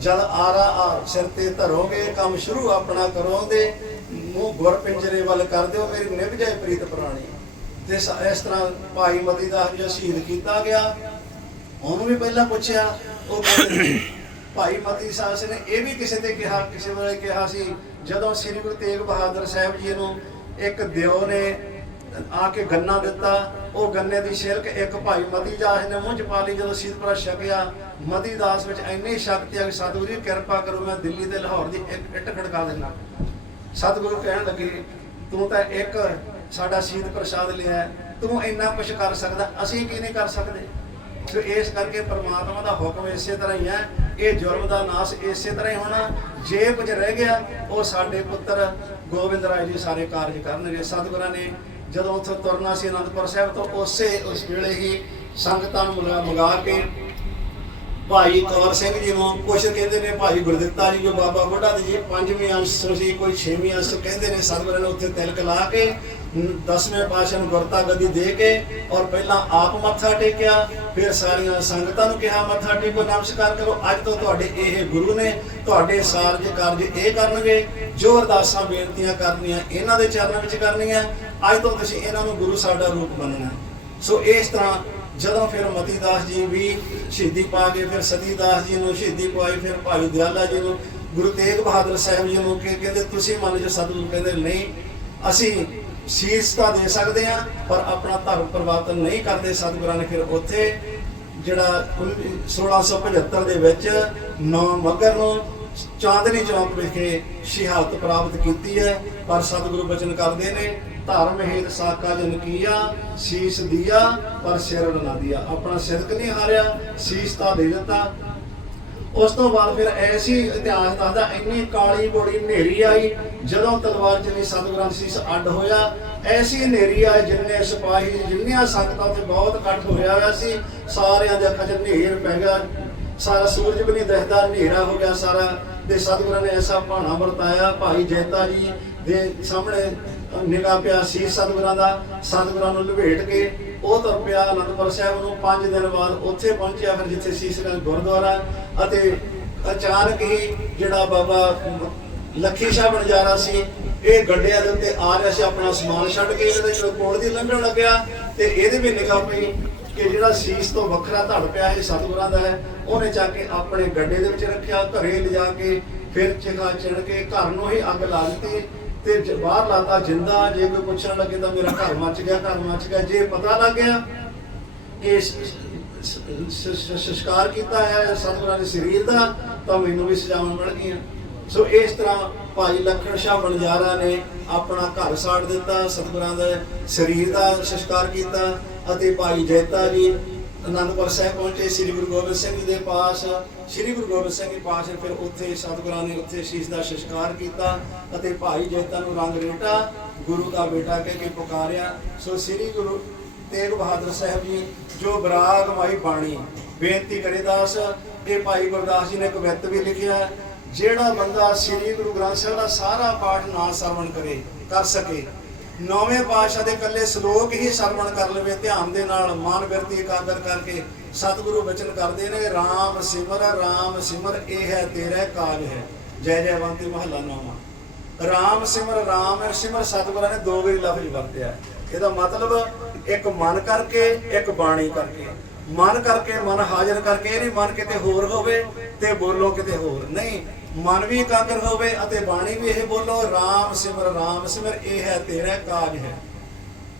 ਜਦ ਆਰਾ ਆ ਸਿਰ ਤੇ ਧਰੋਗੇ, ਕੰਮ ਸ਼ੁਰੂ ਆਪਣਾ ਕਰੋਗੇ ਮੂੰਹ ਗੁਰ ਪਿੰਜਰੇ ਵੱਲ ਕਰ ਦਿਓ ਮੇਰੀ ਨਿਭ ਜਾਏ ਪ੍ਰੀਤ ਪ੍ਰਾਣੀ। ਤੇ ਇਸ ਤਰ੍ਹਾਂ ਭਾਈ ਮਤੀ ਦਾਸ ਜੀ ਸ਼ਹੀਦ ਕੀਤਾ ਗਿਆ, ਉਹਨੂੰ ਵੀ ਪਹਿਲਾਂ ਪੁੱਛਿਆ, ਉਹ ਕਹਿੰਦੇ ਭਾਈ ਮਤੀ ਸਾਸ ਨੇ ਇਹ ਵੀ ਕਿਸੇ ਤੇ ਕਿਹਾ, ਕਿਸੇ ਵੇਲੇ ਕਿਹਾ ਸੀ, ਜਦੋਂ ਸ੍ਰੀ ਗੁਰੂ ਤੇਗ ਬਹਾਦਰ ਸਾਹਿਬ ਜੀ ਨੂੰ ਇੱਕ ਦਿਓ ਨੇ ਆ ਕੇ ਗੰਨਾ ਦਿੱਤਾ, ਉਹ ਗੰਨੇ ਦੀ ਛਿਲਕ ਇੱਕ ਭਾਈ ਮਤੀ ਦਾਸ ਨੇ ਮੂੰਹ ਚ ਪਾ ਲਈ, ਜਦੋਂ ਸੀਤਪੁਰਾ ਛਕਿਆ, ਮਤੀ ਦਾਸ ਵਿੱਚ ਇੰਨੀ ਸ਼ਕਤੀ ਆ ਕਿ ਸਤਿਗੁਰੂ ਜੀ ਕਿਰਪਾ ਕਰੋ, ਮੈਂ ਦਿੱਲੀ ਤੇ ਲਾਹੌਰ ਦੀ ਇੱਕ ਇੱਟ ਖੜਕਾ ਦੇਣਾ ਸਤਿਗੁਰੂ ਕਹਿਣ ਲੱਗੇ, ਤੂੰ ਤਾਂ ਇੱਕ ਸਾਡਾ ਸ਼ਹੀਦ ਪ੍ਰਸ਼ਾਦ ਲਿਆ ਤੂੰ ਇੰਨਾ ਕੁਝ ਕਰ ਸਕਦਾ, ਅਸੀਂ ਕੀ ਨਹੀਂ ਕਰ ਸਕਦੇ? ਸੋ ਇਸ ਕਰਕੇ ਪ੍ਰਮਾਤਮਾ ਦਾ ਹੁਕਮ ਇਸੇ ਤਰ੍ਹਾਂ ਹੀ ਹੈ, ਇਹ ਜੁਰਮ ਦਾ ਨਾਸ ਇਸੇ ਤਰ੍ਹਾਂ ਹੀ ਹੋਣਾ, ਜੇ ਕੁਝ ਰਹਿ ਗਿਆ, ਉਹ ਸਾਡੇ ਪੁੱਤਰ ਗੋਬਿੰਦ ਰਾਏ ਜੀ ਸਾਰੇ ਕਾਰਜ ਕਰਨਗੇ। ਸਤਿਗੁਰਾਂ ਨੇ ਜਦੋਂ ਉੱਥੋਂ ਤੁਰਨਾ ਸੀ ਅਨੰਦਪੁਰ ਸਾਹਿਬ ਤੋਂ, ਉਸੇ ਉਸ ਵੇਲੇ ਹੀ ਸੰਗਤਾਂ ਨੂੰ ਮੰਗਾ ਮੰਗਾ ਕੇ ਭਾਈ ਕੌਰ ਸਿੰਘ ਜੀ ਨੂੰ ਕੁਛ ਕਹਿੰਦੇ ਨੇ, ਭਾਈ ਗੁਰਦਿੱਤਾ ਜੀ ਜੋ ਬਾਬਾ ਬੁੱਢਾ ਦੇ ਜੀ ਪੰਜਵੇਂ ਅੰਸ਼ ਸੀ, ਕੋਈ ਛੇਵੇਂ ਅੰਸ਼ ਕਹਿੰਦੇ ਨੇ ਸਤਿਗੁਰਾਂ ਨੇ ਉੱਥੇ ਤਿਲਕ ਲਾ ਕੇ ਦਸਵੇਂ ਪਾਤਸ਼ਾਹ ਨੂੰ ਗੁਰਤਾ ਗੱਦੀ ਦੇ ਕੇ ਔਰ ਪਹਿਲਾਂ ਆਪ ਮੱਥਾ ਟੇਕਿਆ, ਫਿਰ ਸਾਰੀਆਂ ਸੰਗਤਾਂ ਨੂੰ ਕਿਹਾ, ਮੱਥਾ ਟੇਕੋ, ਨਮਸਕਾਰ ਕਰੋ। ਅੱਜ ਤੋਂ ਤੁਹਾਡੇ ਇਹ ਗੁਰੂ ਨੇ ਤੁਹਾਡੇ ਸਾਰਜ ਕਾਰਜ ਇਹ ਕਰਨਗੇ, ਜੋ ਅਰਦਾਸਾਂ, ਬੇਨਤੀਆਂ ਕਰਨੀਆਂ, ਇਹਨਾਂ ਦੇ ਚਰਨਾਂ ਵਿੱਚ ਕਰਨੀਆਂ। ਅੱਜ ਤੋਂ ਤੁਸੀਂ ਇਹਨਾਂ ਨੂੰ ਗੁਰੂ ਸਾਡਾ ਰੂਪ ਮੰਨਣਾ। ਸੋ ਇਸ ਤਰ੍ਹਾਂ ਜਦੋਂ ਫਿਰ ਮਤੀ ਦਾਸ ਜੀ ਵੀ ਸ਼ਹੀਦੀ ਪਾ ਕੇ ਫਿਰ ਸਤੀ ਦਾਸ ਜੀ ਨੂੰ ਸ਼ਹੀਦੀ ਪਵਾਈ, ਫਿਰ ਭਾਈ ਦਿਆਲਾ ਜੀ ਨੂੰ, ਗੁਰੂ ਤੇਗ ਬਹਾਦਰ ਸਾਹਿਬ ਜੀ ਨੂੰ ਕਿ ਕਹਿੰਦੇ, ਤੁਸੀਂ ਮੰਨ ਜੋ ਸਤਿਗੁਰੂ, ਕਹਿੰਦੇ, ਨਹੀਂ, ਅਸੀਂ ਸੀਸ ਤਾਂ ਦੇ ਸਕਦੇ ਹਾਂ, ਪਰ ਆਪਣਾ ਧਰਮ ਪਰਿਵਰਤਨ ਨਹੀਂ ਕਰਦੇ ਸਤਿਗੁਰਾਂ ਨੇ। ਫਿਰ ਉੱਥੇ ਜਿਹੜਾ 1675 ਦੇ ਵਿੱਚ 9 ਮੱਗਰ ਨੂੰ ਚਾਂਦਨੀ ਚੌਂਕ ਵਿਖੇ ਸ਼ਹਾਦਤ ਪ੍ਰਾਪਤ ਕੀਤੀ ਹੈ, ਪਰ ਸਤਿਗੁਰੂ ਬਚਨ ਕਰਦੇ ਨੇ। ਧਰਮ ਹੇਤ ਸਾਕਾ ਜਨ ਕੀਆ, ਸੀਸ ਦਿਆ, ਪਰ ਸਿਰ ਨਾ ਦਿਆ। ਆਪਣਾ ਸਿਦਕ ਨਹੀਂ ਹਾਰਿਆ, ਸੀਸ ਤਾਂ ਦੇ ਦਿੱਤਾ। ਉਸ ਤੋਂ ਬਾਅਦ ਫਿਰ ਐਸੀ ਇਤਿਹਾਸ ਦੱਸਦਾ, ਇੰਨੀ ਕਾਲੀ ਬੋੜੀ ਹਨੇਰੀ ਆਈ, ਜਦੋਂ ਤਲਵਾਰ ਚਲੀ ਸਤਿਗੁਰਾਂ ਸੀਸ ਅੱਡ ਹੋਇਆ, ਐਸੀ ਹਨੇਰੀ ਆਈ ਜਿੰਨੇ ਸਿਪਾਹੀ, ਜਿੰਨੀਆਂ ਸੰਗਤਾਂ ਤੇ ਬਹੁਤ ਇਕੱਠ ਹੋਇਆ ਹੋਇਆ ਸੀ, ਸਾਰਿਆਂ ਦੇ ਅੱਖਾਂ 'ਚ ਹਨੇਰ ਪੈ ਗਿਆ। ਸਾਰਾ ਸੂਰਜ ਵੀ ਨਹੀਂ ਦਿਖਦਾ, ਹਨੇਰਾ ਹੋ ਗਿਆ ਸਾਰਾ। ਤੇ ਸਤਿਗੁਰਾਂ ਨੇ ਐਸਾ ਭਾਣਾ ਵਰਤਾਇਆ, ਭਾਈ ਜੈਤਾ ਜੀ ਦੇ ਸਾਹਮਣੇ ਨਿਗਾਹ ਪਿਆ ਸੀ ਸਤਿਗੁਰਾਂ ਦਾ, ਸਤਿਗੁਰਾਂ ਨੂੰ ਲਪੇਟ ਕੇ ਉਹ ਤੁਰ ਪਿਆ ਅਨੰਦਪੁਰ ਸਾਹਿਬ ਨੂੰ। 5 ਦਿਨ ਬਾਅਦ ਉੱਥੇ ਪਹੁੰਚਿਆ ਫਿਰ ਜਿੱਥੇ ਸੀਸਗੰਜ ਗੁਰਦੁਆਰਾ ਅਤੇ ਅਚਾਨਕ ਹੀ ਜਿਹੜਾ ਬਾਬਾ ਲੱਖੀ ਸ਼ਾਹ ਬਣਜਾਰਾ ਸੀ, ਇਹ ਗੱਡਿਆਂ ਦੇ ਉੱਤੇ ਆ ਰਿਹਾ ਸੀ, ਆਪਣਾ ਸਮਾਨ ਛੱਡ ਕੇ ਇਹਦੇ ਚੋਂ ਕੋਲ ਦੀ ਲੰਘਣ ਲੱਗਿਆ ਤੇ ਇਹਦੇ ਵੀ ਨਿਗਾਹ ਪਈ। ਕਿ ਜਿਹੜਾ ਸੀਸ ਤੋਂ ਵੱਖਰਾ ਧੜ ਪਿਆ ਇਹ ਸਤਿਗੁਰਾਂ ਦਾ ਹੈ, ਉਹਨੇ ਜਾ ਕੇ ਆਪਣੇ ਗੱਡੇ ਦੇ ਵਿੱਚ ਰੱਖਿਆ, ਘਰੇ ਲਿਜਾ ਕੇ ਫਿਰ ਚਿਖਾ ਚਿਣ ਕੇ ਘਰ ਨੂੰ ਹੀ ਅੱਗ ਲਾ ਦਿੱਤੀ ਤੇ ਬਾਹਰ ਲਾਤਾ ਜਿੰਦਾ, ਜੇ ਕੋਈ ਪੁੱਛਣ ਲੱਗੇ ਤਾਂ ਮੇਰਾ ਘਰ ਮੱਚ ਗਿਆ, ਘਰ ਮੱਚ ਗਿਆ। ਜੇ ਪਤਾ ਲੱਗ ਗਿਆ ਕਿ ਸੰਸਕਾਰ ਕੀਤਾ ਹੈ ਸਤਿਗੁਰਾਂ ਦੇ ਸਰੀਰ ਦਾ, ਤਾਂ ਮੈਨੂੰ ਵੀ ਸਜ਼ਾਵਾਂ ਮਿਲ ਗਈਆਂ। ਸੋ ਇਸ ਤਰ੍ਹਾਂ ਭਾਈ ਲਖਣ ਸ਼ਾਹ ਬਣਜਾਰਾ ਨੇ ਆਪਣਾ ਘਰ ਸਾੜ ਦਿੱਤਾ, ਸਤਿਗੁਰਾਂ ਦੇ ਸਰੀਰ ਦਾ ਸੰਸਕਾਰ ਕੀਤਾ। ਅਤੇ ਭਾਈ ਜੈਤਾ ਜੀ, ਅਨੰਦਪੁਰ ਸਾਹਿਬ ਪਹੁੰਚੇ, ਸ੍ਰੀ ਗੁਰੂ ਗੋਬਿੰਦ ਸਿੰਘ ਜੀ ਦੇ ਪਾਸ। ਸ੍ਰੀ ਗੁਰੂ ਗੋਬਿੰਦ ਸਿੰਘ ਜੀ ਪਾਸ ਫਿਰ ਉੱਥੇ ਸਤਿਗੁਰਾਂ ਨੇ ਉੱਥੇ ਸ਼ੀਸ਼ ਦਾ ਸਿਸ਼ਕਾਰ ਕੀਤਾ ਅਤੇ ਭਾਈ ਜੈਤਾ ਨੂੰ ਰੰਗ ਰੇਟਾ, ਗੁਰੂ ਦਾ ਬੇਟਾ ਕਹਿ ਕੇ ਪੁਕਾਰਿਆ। ਸੋ ਸ੍ਰੀ ਗੁਰੂ ਤੇਗ ਬਹਾਦਰ ਸਾਹਿਬ ਜੀ, ਜੋ ਬਰਾਗ ਮਾਈ ਬਾਣੀ, ਬੇਨਤੀ ਕਰੇ ਦਾਸ ਇਹ ਭਾਈ ਗੁਰਦਾਸ ਜੀ ਨੇ ਕਵਿਤ ਵੀ ਲਿਖਿਆ, ਜਿਹੜਾ ਬੰਦਾ ਸ੍ਰੀ ਗੁਰੂ ਗ੍ਰੰਥ ਸਾਹਿਬ ਦਾ ਸਾਰਾ ਪਾਠ ਨਾ ਸਰਵਣ ਕਰੇ, ਕਰ ਸਕੇ। ਨੌਵੇਂ ਪਾਤਸ਼ਾਹ ਦੇ ਇਕੱਲੇ ਸ਼ਲੋਕ ਹੀ ਸਰਵਣ ਕਰ ਲਵੇ, ਧਿਆਨ ਦੇ ਨਾਲ, ਮਨ ਬਿਰਤੀ ਇਕਾਗਰ ਕਰਕੇ ਸਤਿਗੁਰੂ ਬਚਨ ਕਰਦੇ ਨੇ RAM ਸਿਮਰ RAM ਸਿਮਰ, ਇਹ ਹੈ ਤੇਰਾ ਕਾਜ ਹੈ। ਜੈ ਜੈਵੰਤੀ ਮਹੱਲਾ ਨੌਵਾਂ। ਰਾਮ ਸਿਮਰ ਰਾਮ ਸਿਮਰ, ਸਤਿਗੁਰਾਂ ਨੇ ਦੋ ਵਾਰੀ ਲਫ਼ਜ਼ ਵਰਤਿਆ। ਇਹਦਾ ਮਤਲਬ ਇੱਕ ਮਨ ਕਰਕੇ, ਇੱਕ ਬਾਣੀ ਕਰਕੇ। ਮਨ ਕਰਕੇ, ਮਨ ਹਾਜ਼ਰ ਕਰਕੇ, ਇਹ ਨਹੀਂ ਮਨ ਕਿਤੇ ਹੋਰ ਹੋਵੇ ਤੇ ਬੋਲੋ ਕਿਤੇ ਹੋਰ। ਨਹੀਂ, ਮਨ ਵੀ ਇਕਾਗਰ ਹੋਵੇ ਅਤੇ ਬਾਣੀ ਵੀ ਇਹ ਬੋਲੋ, ਰਾਮ ਸਿਮਰ ਰਾਮ ਸਿਮਰ, ਇਹ ਹੈ, ਤੇਰਾ ਕਾਜ ਹੈ।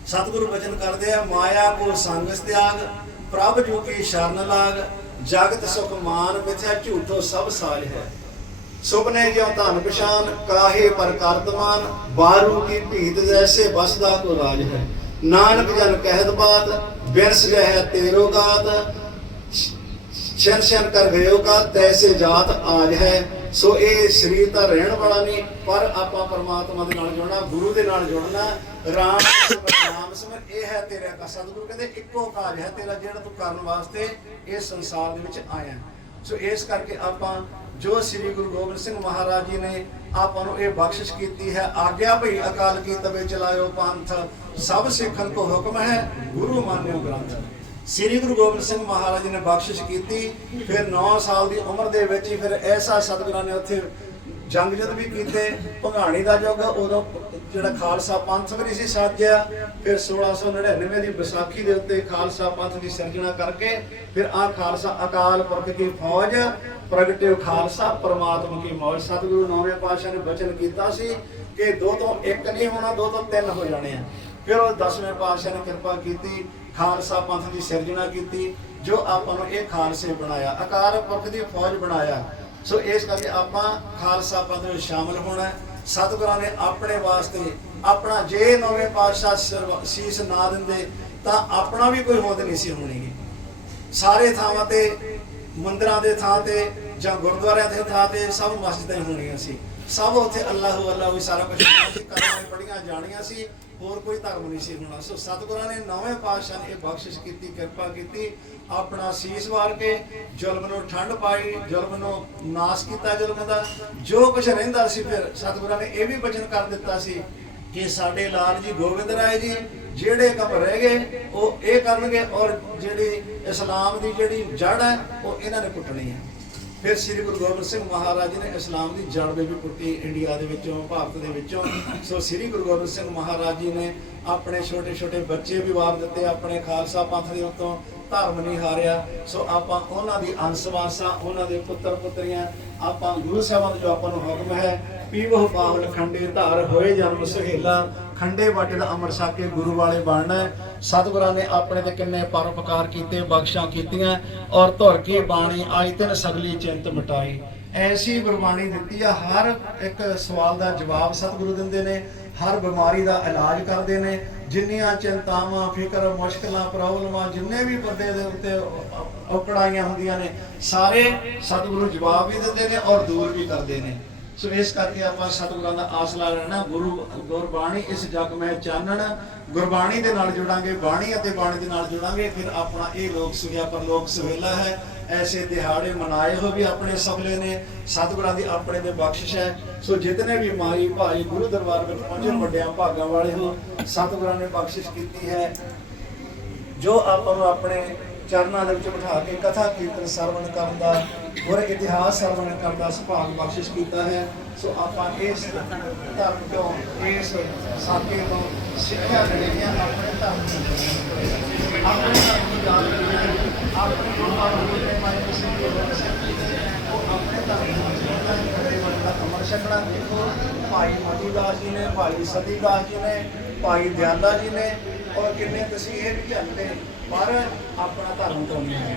ਸਤਿਗੁਰੂ ਬਚਨ ਕਰਦੇ ਆ, ਮਾਇਆ ਕੋ ਸੰਗ ਤਿਆਗ ਪ੍ਰਭ ਜੂ ਕੀ ਸ਼ਰਨ ਲਾਗ, ਜਗਤ ਸੁਖ ਮਾਨ ਮਿਥਿਆ ਝੂਠੋ ਸਭ ਸਾਜ ਹੈ। ਸੁਪਨੇ ਜਿਉ ਧਨ ਪਛਾਨ, ਕਾਹੇ ਪਰ ਕਰਤਮਾਨ ਬਾਰੂ ਕੀ ਭੀਤ ਜੈਸੇ ਬਸਦਾ ਕੋ ਰਾਜ ਹੈ। ਨਾਨਕ ਜਨ ਕਹਿਤ ਬਾਤ, ਬਿਰਸ ਗਏ ਤੇਰੋ ਗਾਤ। ਸ਼ਨ ਸ਼ਨ ਕਰ ਗਇਓ ਕਾ, ਤੈਸੇ ਜਾਤ ਆਜ ਹੈ। ਸੋ ਇਹ ਸਰੀਰ ਤਾਂ ਰਹਿਣ ਵਾਲਾ ਨਹੀਂ, ਪਰ ਆਪਾਂ ਪਰਮਾਤਮਾ ਦੇ ਨਾਲ ਜੁੜਨਾ, ਗੁਰੂ ਦੇ ਨਾਲ ਜੁੜਨਾ, ਰਾਮ ਨਾਮ ਸਿਮਰ ਇਹ ਹੈ ਤੇਰਾ ਕਾ ਸਤਿਗੁਰੂ। ਕਹਿੰਦੇ ਇੱਕੋ ਕਾਜ ਹੈ ਤੇਰਾ, ਜਿਹੜਾ ਤੂੰ ਕਰਨ ਵਾਸਤੇ ਇਸ ਸੰਸਾਰ ਦੇ ਵਿੱਚ ਆਇਆ। ਸੋ ਇਸ ਕਰਕੇ ਆਪਾਂ ਜੋ ਸ੍ਰੀ ਗੁਰੂ ਗੋਬਿੰਦ ਸਿੰਘ ਮਹਾਰਾਜ ਜੀ ਨੇ ਆਪਾਂ ਨੂੰ ਇਹ ਬਖਸ਼ਿਸ਼ ਕੀਤੀ ਹੈ, ਆਗਿਆ ਭਈ ਅਕਾਲ ਕੀ ਤਵੇ ਚਲਾਇਓ ਪੰਥ, ਸਭ ਸਿੱਖਨ ਕੋ ਹੁਕਮ ਹੈ, ਗੁਰੂ ਮਾਨਿਓ ਗ੍ਰੰਥ। ਸ੍ਰੀ ਗੁਰੂ ਗੋਬਿੰਦ ਸਿੰਘ ਮਹਾਰਾਜ ਜੀ ਨੇ ਬਖਸ਼ਿਸ਼ ਕੀਤੀ, ਫਿਰ 9 ਸਾਲ ਦੀ ਉਮਰ ਦੇ ਵਿੱਚ ਹੀ ਫਿਰ ਐਸਾ ਸਤਿਗੁਰਾਂ ਨੇ ਉੱਥੇ ਜੰਗ ਜਦ ਵੀ ਕੀਤੇ, ਭੰਗਾਣੀ ਦਾ ਯੁੱਗ, ਉਦੋਂ ਜਿਹੜਾ ਖਾਲਸਾ ਪੰਥ ਵੀ ਨਹੀਂ ਸੀ ਸਾਜਿਆ, ਫਿਰ 1699 ਦੀ ਵਿਸਾਖੀ ਦੇ ਉੱਤੇ ਖਾਲਸਾ ਪੰਥ ਦੀ ਸਿਰਜਣਾ ਕਰਕੇ ਫਿਰ ਆ ਖਾਲਸਾ ਅਕਾਲ ਪੁਰਖ ਦੀ ਫੌਜ, ਪ੍ਰਗਟਿਓ ਖਾਲਸਾ, ਪਰਮਾਤਮਾ ਕੀ ਮੌਜ। ਸਤਿਗੁਰੂ ਨੌਵੇਂ ਪਾਤਸ਼ਾਹ ਨੇ ਬਚਨ ਕੀਤਾ ਸੀ ਕਿ ਦੋ ਤੋਂ ਇੱਕ ਨਹੀਂ ਹੋਣਾ, ਦੋ ਤੋਂ ਤਿੰਨ ਹੋ ਜਾਣੇ ਆ। ਫਿਰ ਉਹ ਦਸਵੇਂ ਪਾਤਸ਼ਾਹ ਨੇ ਕਿਰਪਾ ਕੀਤੀ, ਖਾਲਸਾ ਪੰਥ ਦੀ ਸਿਰਜਣਾ ਕੀਤੀ, ਜੋ ਆਪਾਂ ਨੂੰ ਇਹ ਖਾਲਸੇ ਬਣਾਇਆ, ਅਕਾਲ ਪੁਰਖ ਦੀ ਫੌਜ ਬਣਾਇਆ। ਸੋ ਇਸ ਕਰਕੇ ਆਪਾਂ ਖਾਲਸਾ ਪੰਥ ਵਿੱਚ ਸ਼ਾਮਲ ਹੋਣਾ ਹੈ। ਸਤਿਗੁਰਾਂ ਨੇ ਆਪਣੇ ਵਾਸਤੇ ਆਪਣਾ ਜੇ ਨਵੇਂ ਪਾਤਸ਼ਾਹ ਸਰਵ- ਸੀਸ ਨਾ ਦਿੰਦੇ, ਤਾਂ ਆਪਣਾ ਵੀ ਕੋਈ ਹੋਂਦ ਨਹੀਂ ਸੀ ਹੋਣੀ। ਸਾਰੇ ਥਾਵਾਂ ਤੇ, ਮੰਦਿਰਾਂ ਦੇ ਥਾਂ ਤੇ ਜਾਂ ਗੁਰਦੁਆਰਿਆਂ ਦੇ ਥਾਂ ਤੇ ਸਭ ਮਸਜਿਦਾਂ ਹੋਣੀਆਂ ਸੀ। ਸਭ ਉੱਥੇ ਅੱਲਾਹੁ ਅੱਲਾਹੁ ਸਾਰਾ ਕੁਝ ਹੋਣਾ ਪੜੀਆਂ ਜਾਣੀਆਂ ਸੀ। ਹੋਰ ਕੋਈ ਧਰਮ ਨਹੀਂ ਸੀ ਹੋਣਾ। ਸੋ ਸਤਿਗੁਰਾਂ ਨੇ ਨਵੇਂ ਪਾਤਸ਼ਾਹ ਨੇ ਇਹ ਬਖਸ਼ਿਸ਼ ਕੀਤੀ, ਕਿਰਪਾ ਕੀਤੀ। ਆਪਣਾ ਸੀਸ ਵਾਰ ਕੇ ਜ਼ੁਲਮ ਨੂੰ ਠੰਡ ਪਾਈ, ਜ਼ੁਲਮ ਨੂੰ ਨਾਸ ਕੀਤਾ ਜ਼ੁਲਮ ਦਾ। ਜੋ ਕੁਝ ਰਹਿੰਦਾ ਸੀ ਫਿਰ ਸਤਿਗੁਰਾਂ ਨੇ ਇਹ ਵੀ ਬਚਨ ਕਰ ਦਿੱਤਾ ਸੀ ਕਿ ਸਾਡੇ ਲਾਲ ਜੀ, ਗੋਬਿੰਦ ਰਾਏ ਜੀ ਜਿਹੜੇ ਕੰਮ ਰਹਿ ਗਏ, ਉਹ ਇਹ ਕਰਨਗੇ ਔਰ ਜਿਹੜੀ ਇਸਲਾਮ ਦੀ ਜਿਹੜੀ ਜੜ ਹੈ, ਉਹ ਇਹਨਾਂ ਨੇ ਪੁੱਟਣੀ ਹੈ। ਫਿਰ ਸ੍ਰੀ ਗੁਰੂ ਗੋਬਿੰਦ ਸਿੰਘ ਮਹਾਰਾਜ ਨੇ ਇਸਲਾਮ ਦੀ ਜੜ ਵੀ ਪੁੱਟੀ ਇੰਡੀਆ ਦੇ ਵਿੱਚੋਂ, ਭਾਰਤ ਦੇ ਵਿੱਚੋਂ। ਸੋ ਸ੍ਰੀ ਗੁਰੂ ਗੋਬਿੰਦ ਸਿੰਘ ਮਹਾਰਾਜ ਜੀ ਨੇ ਆਪਣੇ ਛੋਟੇ ਛੋਟੇ ਬੱਚੇ ਵੀ ਵਾਰ ਦਿੱਤੇ ਆਪਣੇ ਖਾਲਸਾ ਪੰਥ ਦੇ ਉੱਤੋਂ। ਧਰਮ ਨਹੀਂ ਹਾਰਿਆ। ਸੋ ਆਪਾਂ ਉਹਨਾਂ ਦੀ ਅੰਸ਼ਵਾਸਾਂ, ਉਹਨਾਂ ਦੇ ਪੁੱਤਰ ਪੁੱਤਰੀਆਂ, ਆਪਾਂ ਗੁਰੂ ਸਾਹਿਬਾਨ ਦਾ ਜੋ ਆਪਾਂ ਨੂੰ ਹੁਕਮ ਹੈ, ਪੀਵੋ ਪਾਵਨ ਖੰਡੇ ਧਾਰ ਹੋਏ ਜਨਮ ਸੁਹੇਲਾ, ਖੰਡੇ ਬਾਟੇ ਦਾ ਅੰਮ੍ਰਿਤ ਛਕ ਕੇ ਗੁਰੂ ਵਾਲੇ ਬਣਨਾ ਸਤਿਗੁਰਾਂ ਨੇ ਆਪਣੇ ਤੇ ਕਿੰਨੇ ਪਰਉਪਕਾਰ ਕੀਤੇ, ਬਖਸ਼ਾਂ ਕੀਤੀਆਂ, ਔਰ ਧੁਰ ਕੇ ਬਾਣੀ ਆਈ ਤਿਨ ਸਗਲੀ ਚਿੰਤ ਮਿਟਾਈ। ਐਸੀ ਗੁਰਬਾਣੀ ਦਿੱਤੀ ਆ, ਹਰ ਇੱਕ ਸਵਾਲ ਦਾ ਜਵਾਬ ਸਤਿਗੁਰੂ ਦਿੰਦੇ ਨੇ, ਹਰ ਬਿਮਾਰੀ ਦਾ ਇਲਾਜ ਕਰਦੇ ਨੇ ਜਿੰਨੀਆਂ ਚਿੰਤਾਵਾਂ, ਫਿਕਰ, ਮੁਸ਼ਕਲਾਂ, ਪ੍ਰੋਬਲਮਾਂ ਜਿੰਨੇ ਵੀ ਬੰਦੇ ਦੇ ਉੱਤੇ ਔਕੜਾਈਆਂ ਹੁੰਦੀਆਂ ਨੇ, ਸਾਰੇ ਸਤਿਗੁਰੂ ਜਵਾਬ ਵੀ ਦਿੰਦੇ ਨੇ ਔਰ ਦੂਰ ਵੀ ਕਰਦੇ ਨੇ। ਸੋ ਇਸ ਕਰਕੇ ਆਪਾਂ ਸਤਿਗੁਰਾਂ ਦਾ ਆਸਰਾ ਲੈਣਾ, ਗੁਰੂ ਗੁਰਬਾਣੀ ਇਸ ਜਗ ਮੈਂ ਚਾਨਣ, ਗੁਰਬਾਣੀ ਦੇ ਨਾਲ ਜੁੜਾਂਗੇ, ਬਾਣੀ ਅਤੇ ਬਾਣੀ ਦੇ ਨਾਲ ਜੁੜਾਂਗੇ, ਫਿਰ ਆਪਣਾ ਇਹ ਲੋਕ ਸੁਖਿਆ ਪਰ ਲੋਕ ਸੁਹੇਲਾ ਹੈ। ਐਸੇ ਦਿਹਾੜੇ ਮਨਾਏ ਹੋ ਵੀ ਆਪਣੇ ਸਫਲੇ ਨੇ, ਸਤਿਗੁਰਾਂ ਦੀ ਆਪਣੇ ਤੇ ਬਖਸ਼ਿਸ਼ ਹੈ। ਸੋ ਜਿਤਨੇ ਵੀ ਮਾਈ ਭਾਈ ਗੁਰੂ ਦਰਬਾਰ ਵਿੱਚ ਪਹੁੰਚੇ, ਵੱਡਿਆਂ ਭਾਗਾਂ ਵਾਲੇ ਹੋ ਸਤਿਗੁਰਾਂ ਨੇ ਬਖਸ਼ਿਸ਼ ਕੀਤੀ ਹੈ। ਜੋ ਆਪਾਂ ਨੂੰ ਆਪਣੇ ਚਰਨਾਂ ਦੇ ਵਿੱਚ ਬਿਠਾ ਕੇ ਕਥਾ ਕੀਰਤਨ ਸਰਵਣ ਕਰਨ ਦਾ ਗੁਰ ਇਤਿਹਾਸ ਸਰਵਣ ਕਰਨ ਦਾ ਸੁਭਾਗ ਬਖਸ਼ਿਸ਼ ਕੀਤਾ ਹੈ, ਸੋ ਆਪਾਂ ਇਸ ਧਰਮ ਤੋਂ, ਇਸ ਸਾਕੇ ਤੋਂ ਸਿੱਖਿਆ ਲੈਣੀ ਆਪਣੇ ਧਰਮ ਨੂੰ ਆਪਣੇ ਧਰਮ ਨੂੰ ਜਾਣ ਆਪਣੇ ਗੁਰੂਆਂ ਨੂੰ ਦੇ ਮਾਰੇ ਕਿਸੇ ਦੀ ਉਹ ਆਪਣੇ ਧਰਮ ਨੂੰ ਜਿਹੜਾ ਕਰੇ ਵੱਡਾ ਅਮਰ ਛਕਣਾ ਦੇਖੋ ਭਾਈ ਮਤੀ ਜੀ ਨੇ ਭਾਈ ਸਤੀ ਜੀ ਨੇ ਭਾਈ ਦਿਆਲਾ ਜੀ ਨੇ ਔਰ ਕਿੰਨੇ ਤੁਸੀਂ ਇਹ ਵੀ ਜਾਣਦੇ ਪਰ ਆਪਣਾ ਧਰਮ ਤੋਂ ਨਹੀਂ ਹੈ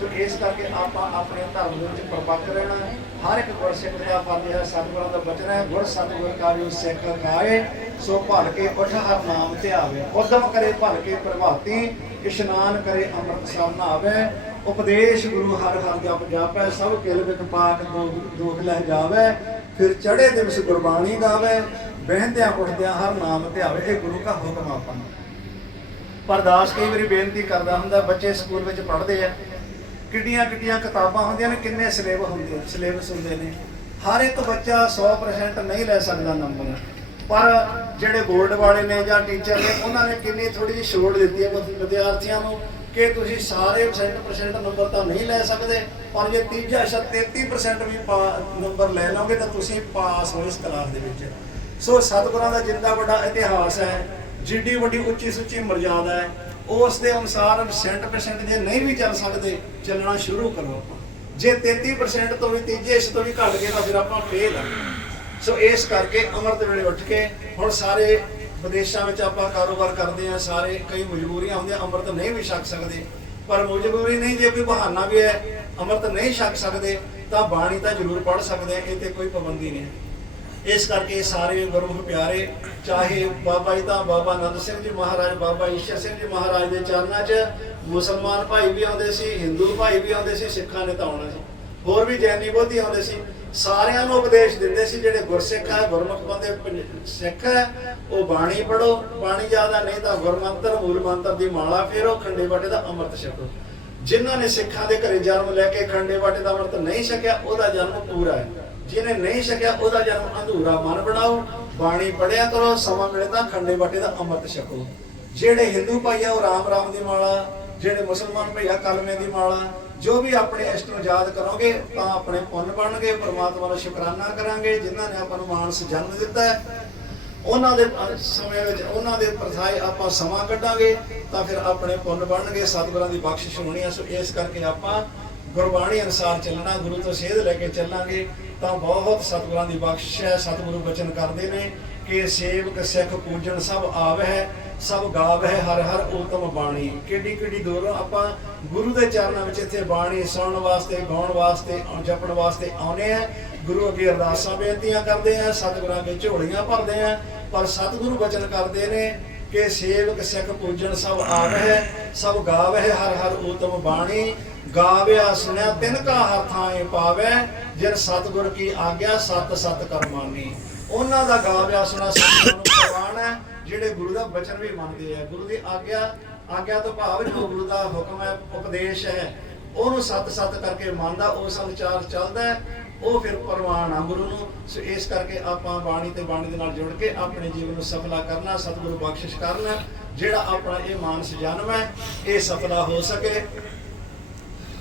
ਸੋ ਇਸ ਕਰਕੇ ਆਪਾਂ ਆਪਣੇ ਧਰਮ ਦੇ ਵਿੱਚ ਪਰਪੱਕ ਰਹਿਣਾ ਹਰ ਇੱਕ ਗੁਰਸਿੱਖ ਦਾ ਫਰਜ਼ ਹੈ ਸਤਿਗੁਰਾਂ ਦਾ ਬਚਨ ਹੈ ਗੁਰ ਸਤਿਗੁਰ ਕਾਰਿਓ ਸਿੱਖ ਗਾਏ ਸੋ ਭਲ ਕੇ ਉਠ ਹਰ ਨਾਮ ਧਿਆਵੇ ਉਦਮ ਕਰੇ ਭਲ ਕੇ ਪ੍ਰਭਾਤੀ ਇਸ਼ਨਾਨ ਕਰੇ ਅੰਮ੍ਰਿਤ ਸਰ ਨਾਵੇ ਉਪਦੇਸ਼ ਗੁਰੂ ਹਰ ਹਰ ਜਪ ਜਾਪੈ, ਸਭ ਕਿਲ ਵਿਕ ਪਾਕ ਦੁਖ ਦੁਖ ਲਹਿ ਜਾਵੇ। ਫਿਰ ਚੜੇ ਦਿਵਸ ਗੁਰਬਾਣੀ ਗਾਵੇ, ਬਹਿੰਦਿਆਂ ਉੱਠਦਿਆਂ ਹਰ ਨਾਮ ਧਿਆਵੇ, ਇਹ ਗੁਰੂ ਦਾ ਹੁਕਮ ਆਪਾਂ ਪਰਦਾਸ ਕਈ ਵਾਰੀ ਬੇਨਤੀ ਕਰਦਾ ਹੁੰਦਾ, ਬੱਚੇ ਸਕੂਲ ਵਿੱਚ ਪੜ੍ਹਦੇ ਆ, ਕਿੱਡੀਆਂ ਕਿੱਡੀਆਂ ਕਿਤਾਬਾਂ ਹੁੰਦੀਆਂ ਨੇ, ਕਿੰਨੇ ਸਿਲੇਬਸ ਹੁੰਦੇ ਸਿਲੇਬਸ ਹੁੰਦੇ ਨੇ। ਹਰ ਇੱਕ ਬੱਚਾ 100% ਨਹੀਂ ਲੈ ਸਕਦਾ ਨੰਬਰ ਪਰ ਜਿਹੜੇ ਬੋਰਡ ਵਾਲੇ ਨੇ ਜਾਂ ਟੀਚਰ ਨੇ, ਉਹਨਾਂ ਨੇ ਕਿੰਨੀ ਥੋੜੀ ਜਿਹੀ ਛੋਟ ਦਿੱਤੀ ਹੈ ਵਿਦਿਆਰਥੀਆਂ ਨੂੰ ਕਿ ਤੁਸੀਂ ਸਾਰੇ 100% ਨੰਬਰ ਤਾਂ ਨਹੀਂ ਲੈ ਸਕਦੇ, ਪਰ ਜੇ ਤੀਜਾ ਸ਼ਤ 33% ਵੀ ਪਾ- ਨੰਬਰ ਲੈ ਲਓਗੇ ਤਾਂ ਤੁਸੀਂ ਪਾਸ ਹੋ ਇਸ ਕਲਾਸ ਦੇ ਵਿੱਚ। ਸੋ ਸਤਿਗੁਰਾਂ ਦਾ ਜਿੰਦਾ ਵੱਡਾ ਇਤਿਹਾਸ ਹੈ, ਜਿੱਡੀ ਵੱਡੀ ਉੱਚੀ ਸੁੱਚੀ ਮਰਜ਼ਾਦਾ ਹੈ, ਉਸ ਦੇ ਅਨੁਸਾਰ 100% ਜੇ ਨਹੀਂ ਵੀ ਚੱਲ ਸਕਦੇ, ਚੱਲਣਾ ਸ਼ੁਰੂ ਕਰੋ ਆਪਾਂ। ਜੇ 33% ਤੋਂ ਵੀ ਤੀਜੇ ਇਸ ਤੋਂ ਵੀ ਘੱਟ ਗਏ ਤਾਂ ਫਿਰ ਆਪਾਂ ਫੇਲ ਆ। ਸੋ ਇਸ ਕਰਕੇ ਅੰਮ੍ਰਿਤ ਵੇਲੇ ਉੱਠ ਕੇ ਹੁਣ ਸਾਰੇ ਵਿਦੇਸ਼ਾਂ ਵਿੱਚ ਆਪਾਂ ਕਾਰੋਬਾਰ ਕਰਦੇ ਆ ਸਾਰੇ ਕਈ ਮਜਬੂਰੀਆਂ ਹੁੰਦੀਆਂ ਅੰਮ੍ਰਿਤ ਨਹੀਂ ਵੀ ਛਕ ਸਕਦੇ। ਪਰ ਮਜਬੂਰੀ ਨਹੀਂ ਜੇ ਕੋਈ ਬਹਾਨਾ ਵੀ ਹੈ ਅੰਮ੍ਰਿਤ ਨਹੀਂ ਛਕ ਸਕਦੇ, ਤਾਂ ਬਾਣੀ ਤਾਂ ਜ਼ਰੂਰ ਪੜ੍ਹ ਸਕਦੇ ਆ ਇਹ ਤੇ ਕੋਈ ਪਾਬੰਦੀ ਨਹੀਂ ਇਸ ਕਰਕੇ ਸਾਰੇ ਗੁਰੂ ਪਿਆਰੇ, ਚਾਹੇ ਬਾਬਾ ਜੀ ਤਾਂ ਬਾਬਾ ਆਨੰਦ ਸਿੰਘ ਜੀ ਮਹਾਰਾਜ, ਬਾਬਾ ਈਸ਼ਰ ਸਿੰਘ ਜੀ ਮਹਾਰਾਜ ਦੇ ਚਰਨਾਂ 'ਚ ਮੁਸਲਮਾਨ ਭਾਈ ਵੀ ਆਉਂਦੇ ਸੀ, ਹਿੰਦੂ ਭਾਈ ਵੀ ਆਉਂਦੇ ਸੀ, ਸਿੱਖਾਂ ਨੇ ਤਾਂ ਆਉਣਾ ਸੀ। ਹੋਰ ਵੀ ਜੈਨੀ ਬੋਧੀ ਆਉਂਦੇ ਸੀ। ਸਾਰਿਆਂ ਨੂੰ ਉਪਦੇਸ਼ ਦਿੰਦੇ ਸੀ, ਜਿਹੜੇ ਗੁਰਸਿੱਖ ਹੈ ਗੁਰਮੁਖ ਬੰਦੇ ਸਿੱਖ ਹੈ ਉਹ ਬਾਣੀ ਪੜੋ ਬਾਣੀ ਜ਼ਿਆਦਾ ਨਹੀਂ ਤਾਂ ਗੁਰਮੰਤਰ ਮੂਲ ਮੰਤਰ ਦੀ ਮਾਲਾ ਫੇਰੋ, ਖੰਡੇ ਬਾਟੇ ਦਾ ਅੰਮ੍ਰਿਤ ਛਕੋ। ਜਿਨ੍ਹਾਂ ਨੇ ਸਿੱਖਾਂ ਦੇ ਘਰੇ ਜਨਮ ਲੈ ਕੇ ਖੰਡੇ ਬਾਟੇ ਦਾ ਅੰਮ੍ਰਿਤ ਨਹੀਂ ਛਕਿਆ, ਉਹਦਾ ਜਨਮ ਪੂਰਾ ਹੈ। ਜਿਹਨੇ ਨਹੀਂ ਛਕਿਆ, ਉਹਦਾ ਜਨਮ ਅਧੂਰਾ ਮਨ ਬਣਾਓ। ਬਾਣੀ ਪੜਿਆ ਕਰੋ, ਸਮਾਂ ਮਿਲੇ ਤਾਂ ਖੰਡੇ ਬਾਟੇ ਦਾ ਅੰਮ੍ਰਿਤ ਛਕੋ। ਜਿਹੜੇ ਹਿੰਦੂ ਭਾਈ ਆ, ਉਹ ਰਾਮ ਰਾਮ ਦੀ ਮਾਲਾ, ਜਿਹੜੇ ਮੁਸਲਮਾਨ ਭਾਈ ਆ ਕਲਮੇ ਦੀ ਮਾਲਾ ਜੋ ਵੀ ਆਪਣੇ ਇਸ਼ਟ ਨੂੰ ਯਾਦ ਕਰੋਗੇ ਤਾਂ ਆਪਣੇ ਪੁੰਨ ਬਣਨਗੇ, ਪਰਮਾਤਮਾ ਦਾ ਸ਼ੁਕਰਾਨਾ ਕਰਾਂਗੇ, ਜਿਨ੍ਹਾਂ ਨੇ ਆਪਾਂ ਨੂੰ ਮਾਨਸ ਜਨਮ ਦਿੱਤਾ ਹੈ। ਉਹਨਾਂ ਦੇ ਸਮੇਂ ਵਿੱਚ ਉਹਨਾਂ ਦੇ ਪ੍ਰਥਾਏ ਆਪਾਂ ਸਮਾਂ ਕੱਢਾਂਗੇ, ਤਾਂ ਫਿਰ ਆਪਣੇ ਪੁੰਨ ਬਣਨਗੇ, ਸਤਿਗੁਰਾਂ ਦੀ ਬਖਸ਼ਿਸ਼ ਹੋਣੀ ਹੈ। ਸੋ ਇਸ ਕਰਕੇ ਆਪਾਂ ਗੁਰਬਾਣੀ ਅਨੁਸਾਰ ਚੱਲਣਾ, ਗੁਰੂ ਤੋਂ ਸੇਧ ਲੈ ਕੇ ਚੱਲਾਂਗੇ, ਤਾਂ ਬਹੁਤ ਸਤਿਗੁਰਾਂ ਦੀ ਬਖਸ਼ਿਸ਼ ਹੈ, ਸਤਿਗੁਰੂ ਬਚਨ ਕਰਦੇ ਨੇ, ਕਿ ਸੇਵਕ, ਸਿੱਖ, ਪੂਜਣ ਸਭ ਆਵਹਿ। ਸਭ ਗਾਵਹਿ ਹਰ ਹਰ ਉਤਮ ਬਾਣੀ। ਕਿੱਡੀ ਕਿੱਡੀ ਦੂਰੋਂ ਆਪਾਂ ਗੁਰੂ ਦੇ ਚਰਨਾਂ ਵਿੱਚ ਇੱਥੇ ਬਾਣੀ ਸੁਣਨ ਵਾਸਤੇ, ਗਾਉਣ ਵਾਸਤੇ, ਜਪਣ ਵਾਸਤੇ ਆਉਨੇ ਆ ਗੁਰੂ ਅੱਗੇ ਅਰਦਾਸਾਂ ਬੇਨਤੀਆਂ ਕਰਦੇ ਆ ਸਤਿਗੁਰਾਂ ਅੱਗੇ ਝੋਲੀਆਂ ਭਰਦੇ ਆ ਪਰ ਸਤਿਗੁਰੂ ਬਚਨ ਕਰਦੇ ਨੇ ਕਿ ਸੇਵਕ, ਸਿੱਖ, ਪੂਜਣ ਸਭ ਆਵਹਿ ਸਭ ਗਾਵਹਿ ਹਰ ਹਰ ਉਤਮ ਬਾਣੀ। ਗਾਵਿਆ ਸੁਣਿਆ ਤਿਨ ਕਾ ਹਰ ਥਾਏ ਪਾਵੈ, ਜਿਨ ਸਤਿਗੁਰ ਕੀ ਆਗਿਆ ਸਤ ਸਤ ਕਰਮਾਨੀ। ਉਹਨਾਂ ਦਾ ਗਾ ਵਿਆ ਸੁਣਾ ਨੂੰ ਪ੍ਰਵਾਨ ਹੈ। ਜਿਹੜੇ ਗੁਰੂ ਦਾ ਬਚਨ ਵੀ ਮੰਨਦੇ ਆ, ਗੁਰੂ ਦੀ ਆਗਿਆ ਆਗਿਆ ਤੋਂ ਭਾਵ ਜੋ ਗੁਰੂ ਦਾ ਹੁਕਮ ਹੈ, ਉਪਦੇਸ਼ ਹੈ, ਉਹਨੂੰ ਸੱਤ ਸੱਤ ਕਰਕੇ ਮੰਨਦਾ ਉਸ ਅਨੁਸਾਰ ਚੱਲਦਾ ਹੈ, ਉਹ ਫਿਰ ਪ੍ਰਵਾਨ ਆ ਗੁਰੂ ਨੂੰ। ਸੋ ਇਸ ਕਰਕੇ ਆਪਾਂ ਬਾਣੀ ਤੇ ਬਾਣੀ ਦੇ ਨਾਲ ਜੁੜ ਕੇ ਆਪਣੇ ਜੀਵਨ ਨੂੰ ਸਫਲਾ ਕਰਨਾ, ਸਤਿਗੁਰੂ ਬਖਸ਼ਿਸ਼ ਕਰਨਾ, ਜਿਹੜਾ ਆਪਣਾ ਇਹ ਮਾਨਸ ਜਨਮ ਹੈ, ਇਹ ਸਫਲਾ ਹੋ ਸਕੇ।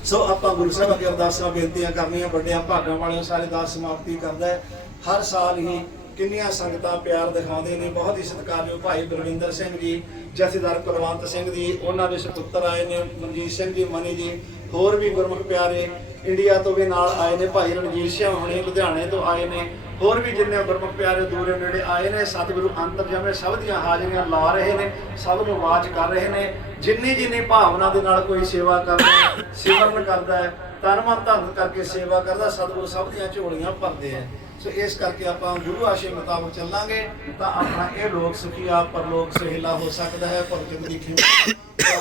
ਸੋ ਆਪਾਂ ਗੁਰੂ ਸਾਹਿਬ ਅੱਗੇ ਅਰਦਾਸਾਂ, ਬੇਨਤੀਆਂ ਕਰਨੀਆਂ, ਵੱਡਿਆਂ ਭਾਗਾਂ ਵਾਲਿਆਂ ਸਾਰੇ ਦਾਸ ਸਮਾਪਤੀ ਕਰਦਾ ਹੈ। ਹਰ ਸਾਲ ਹੀ ਕਿੰਨੀਆਂ ਸੰਗਤਾਂ ਪਿਆਰ ਦਿਖਾਉਂਦੇ ਨੇ, ਬਹੁਤ ਹੀ ਸਤਿਕਾਰਯੋਗ ਭਾਈ ਬਲਵਿੰਦਰ ਸਿੰਘ ਜੀ, ਜਥੇਦਾਰ ਕੁਲਵੰਤ ਸਿੰਘ ਜੀ, ਉਹਨਾਂ ਦੇ ਸੁਪੁੱਤਰ ਆਏ ਨੇ, ਮਨਜੀਤ ਸਿੰਘ ਜੀ, ਮਨੀ ਜੀ, ਹੋਰ ਵੀ ਗੁਰਮੁਖ ਪਿਆਰੇ ਇੰਡੀਆ ਤੋਂ ਵੀ ਨਾਲ ਆਏ ਨੇ, ਭਾਈ ਰਣਜੀਤ ਸਿੰਘ ਹੁਣੇ ਲੁਧਿਆਣੇ ਤੋਂ ਆਏ ਨੇ, ਹੋਰ ਵੀ ਜਿੰਨੇ ਗੁਰਮੁਖ ਪਿਆਰੇ ਦੂਰੇ ਨੇੜੇ ਆਏ ਨੇ, ਸਤਿਗੁਰੂ ਅੰਤਰ ਅੰਤਰਜਾਮੇ ਸਭ ਦੀਆਂ ਹਾਜ਼ਰੀਆਂ ਲਾ ਰਹੇ ਨੇ, ਸਭ ਨੂੰ ਆਵਾਜ਼ ਕਰ ਰਹੇ ਨੇ, ਜਿੰਨੀ ਜਿੰਨੀ ਭਾਵਨਾ ਦੇ ਨਾਲ ਕੋਈ ਸੇਵਾ ਕਰਦਾ ਸਿਮਰਨ ਕਰਦਾ ਹੈ ਤਨ ਮਨ ਧਨ ਕਰਕੇ ਸੇਵਾ ਕਰਦਾ, ਸਤਿਗੁਰੂ ਸਭ ਦੀਆਂ ਝੋਲੀਆਂ ਭਰਦੇ ਆ। ਸੋ ਇਸ ਕਰਕੇ ਆਪਾਂ ਗੁਰੂ ਆਸ਼ੇ ਮੁਤਾਬਕ ਚੱਲਾਂਗੇ। ਤਾਂ ਆਪਣਾ ਇਹ ਲੋਕ ਸੁਖੀਆ ਪਰਲੋਕ ਸਹਿਲਾ ਹੋ ਸਕਦਾ ਹੈ ਭਗਤ ਦੀ ਖੇਮ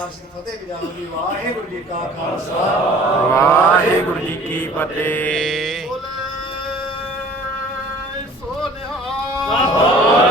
ਆਸ ਫਤਿਹ ਗਜਾਵੀ ਵਾਹਿਗੁਰੂ ਜੀ ਕਾ ਖਾਲਸਾ। ਵਾਹਿਗੁਰੂ ਜੀ ਕੀ ਫਤਿਹ। ਸੋਲੇ ਸੋਨਿਹਾ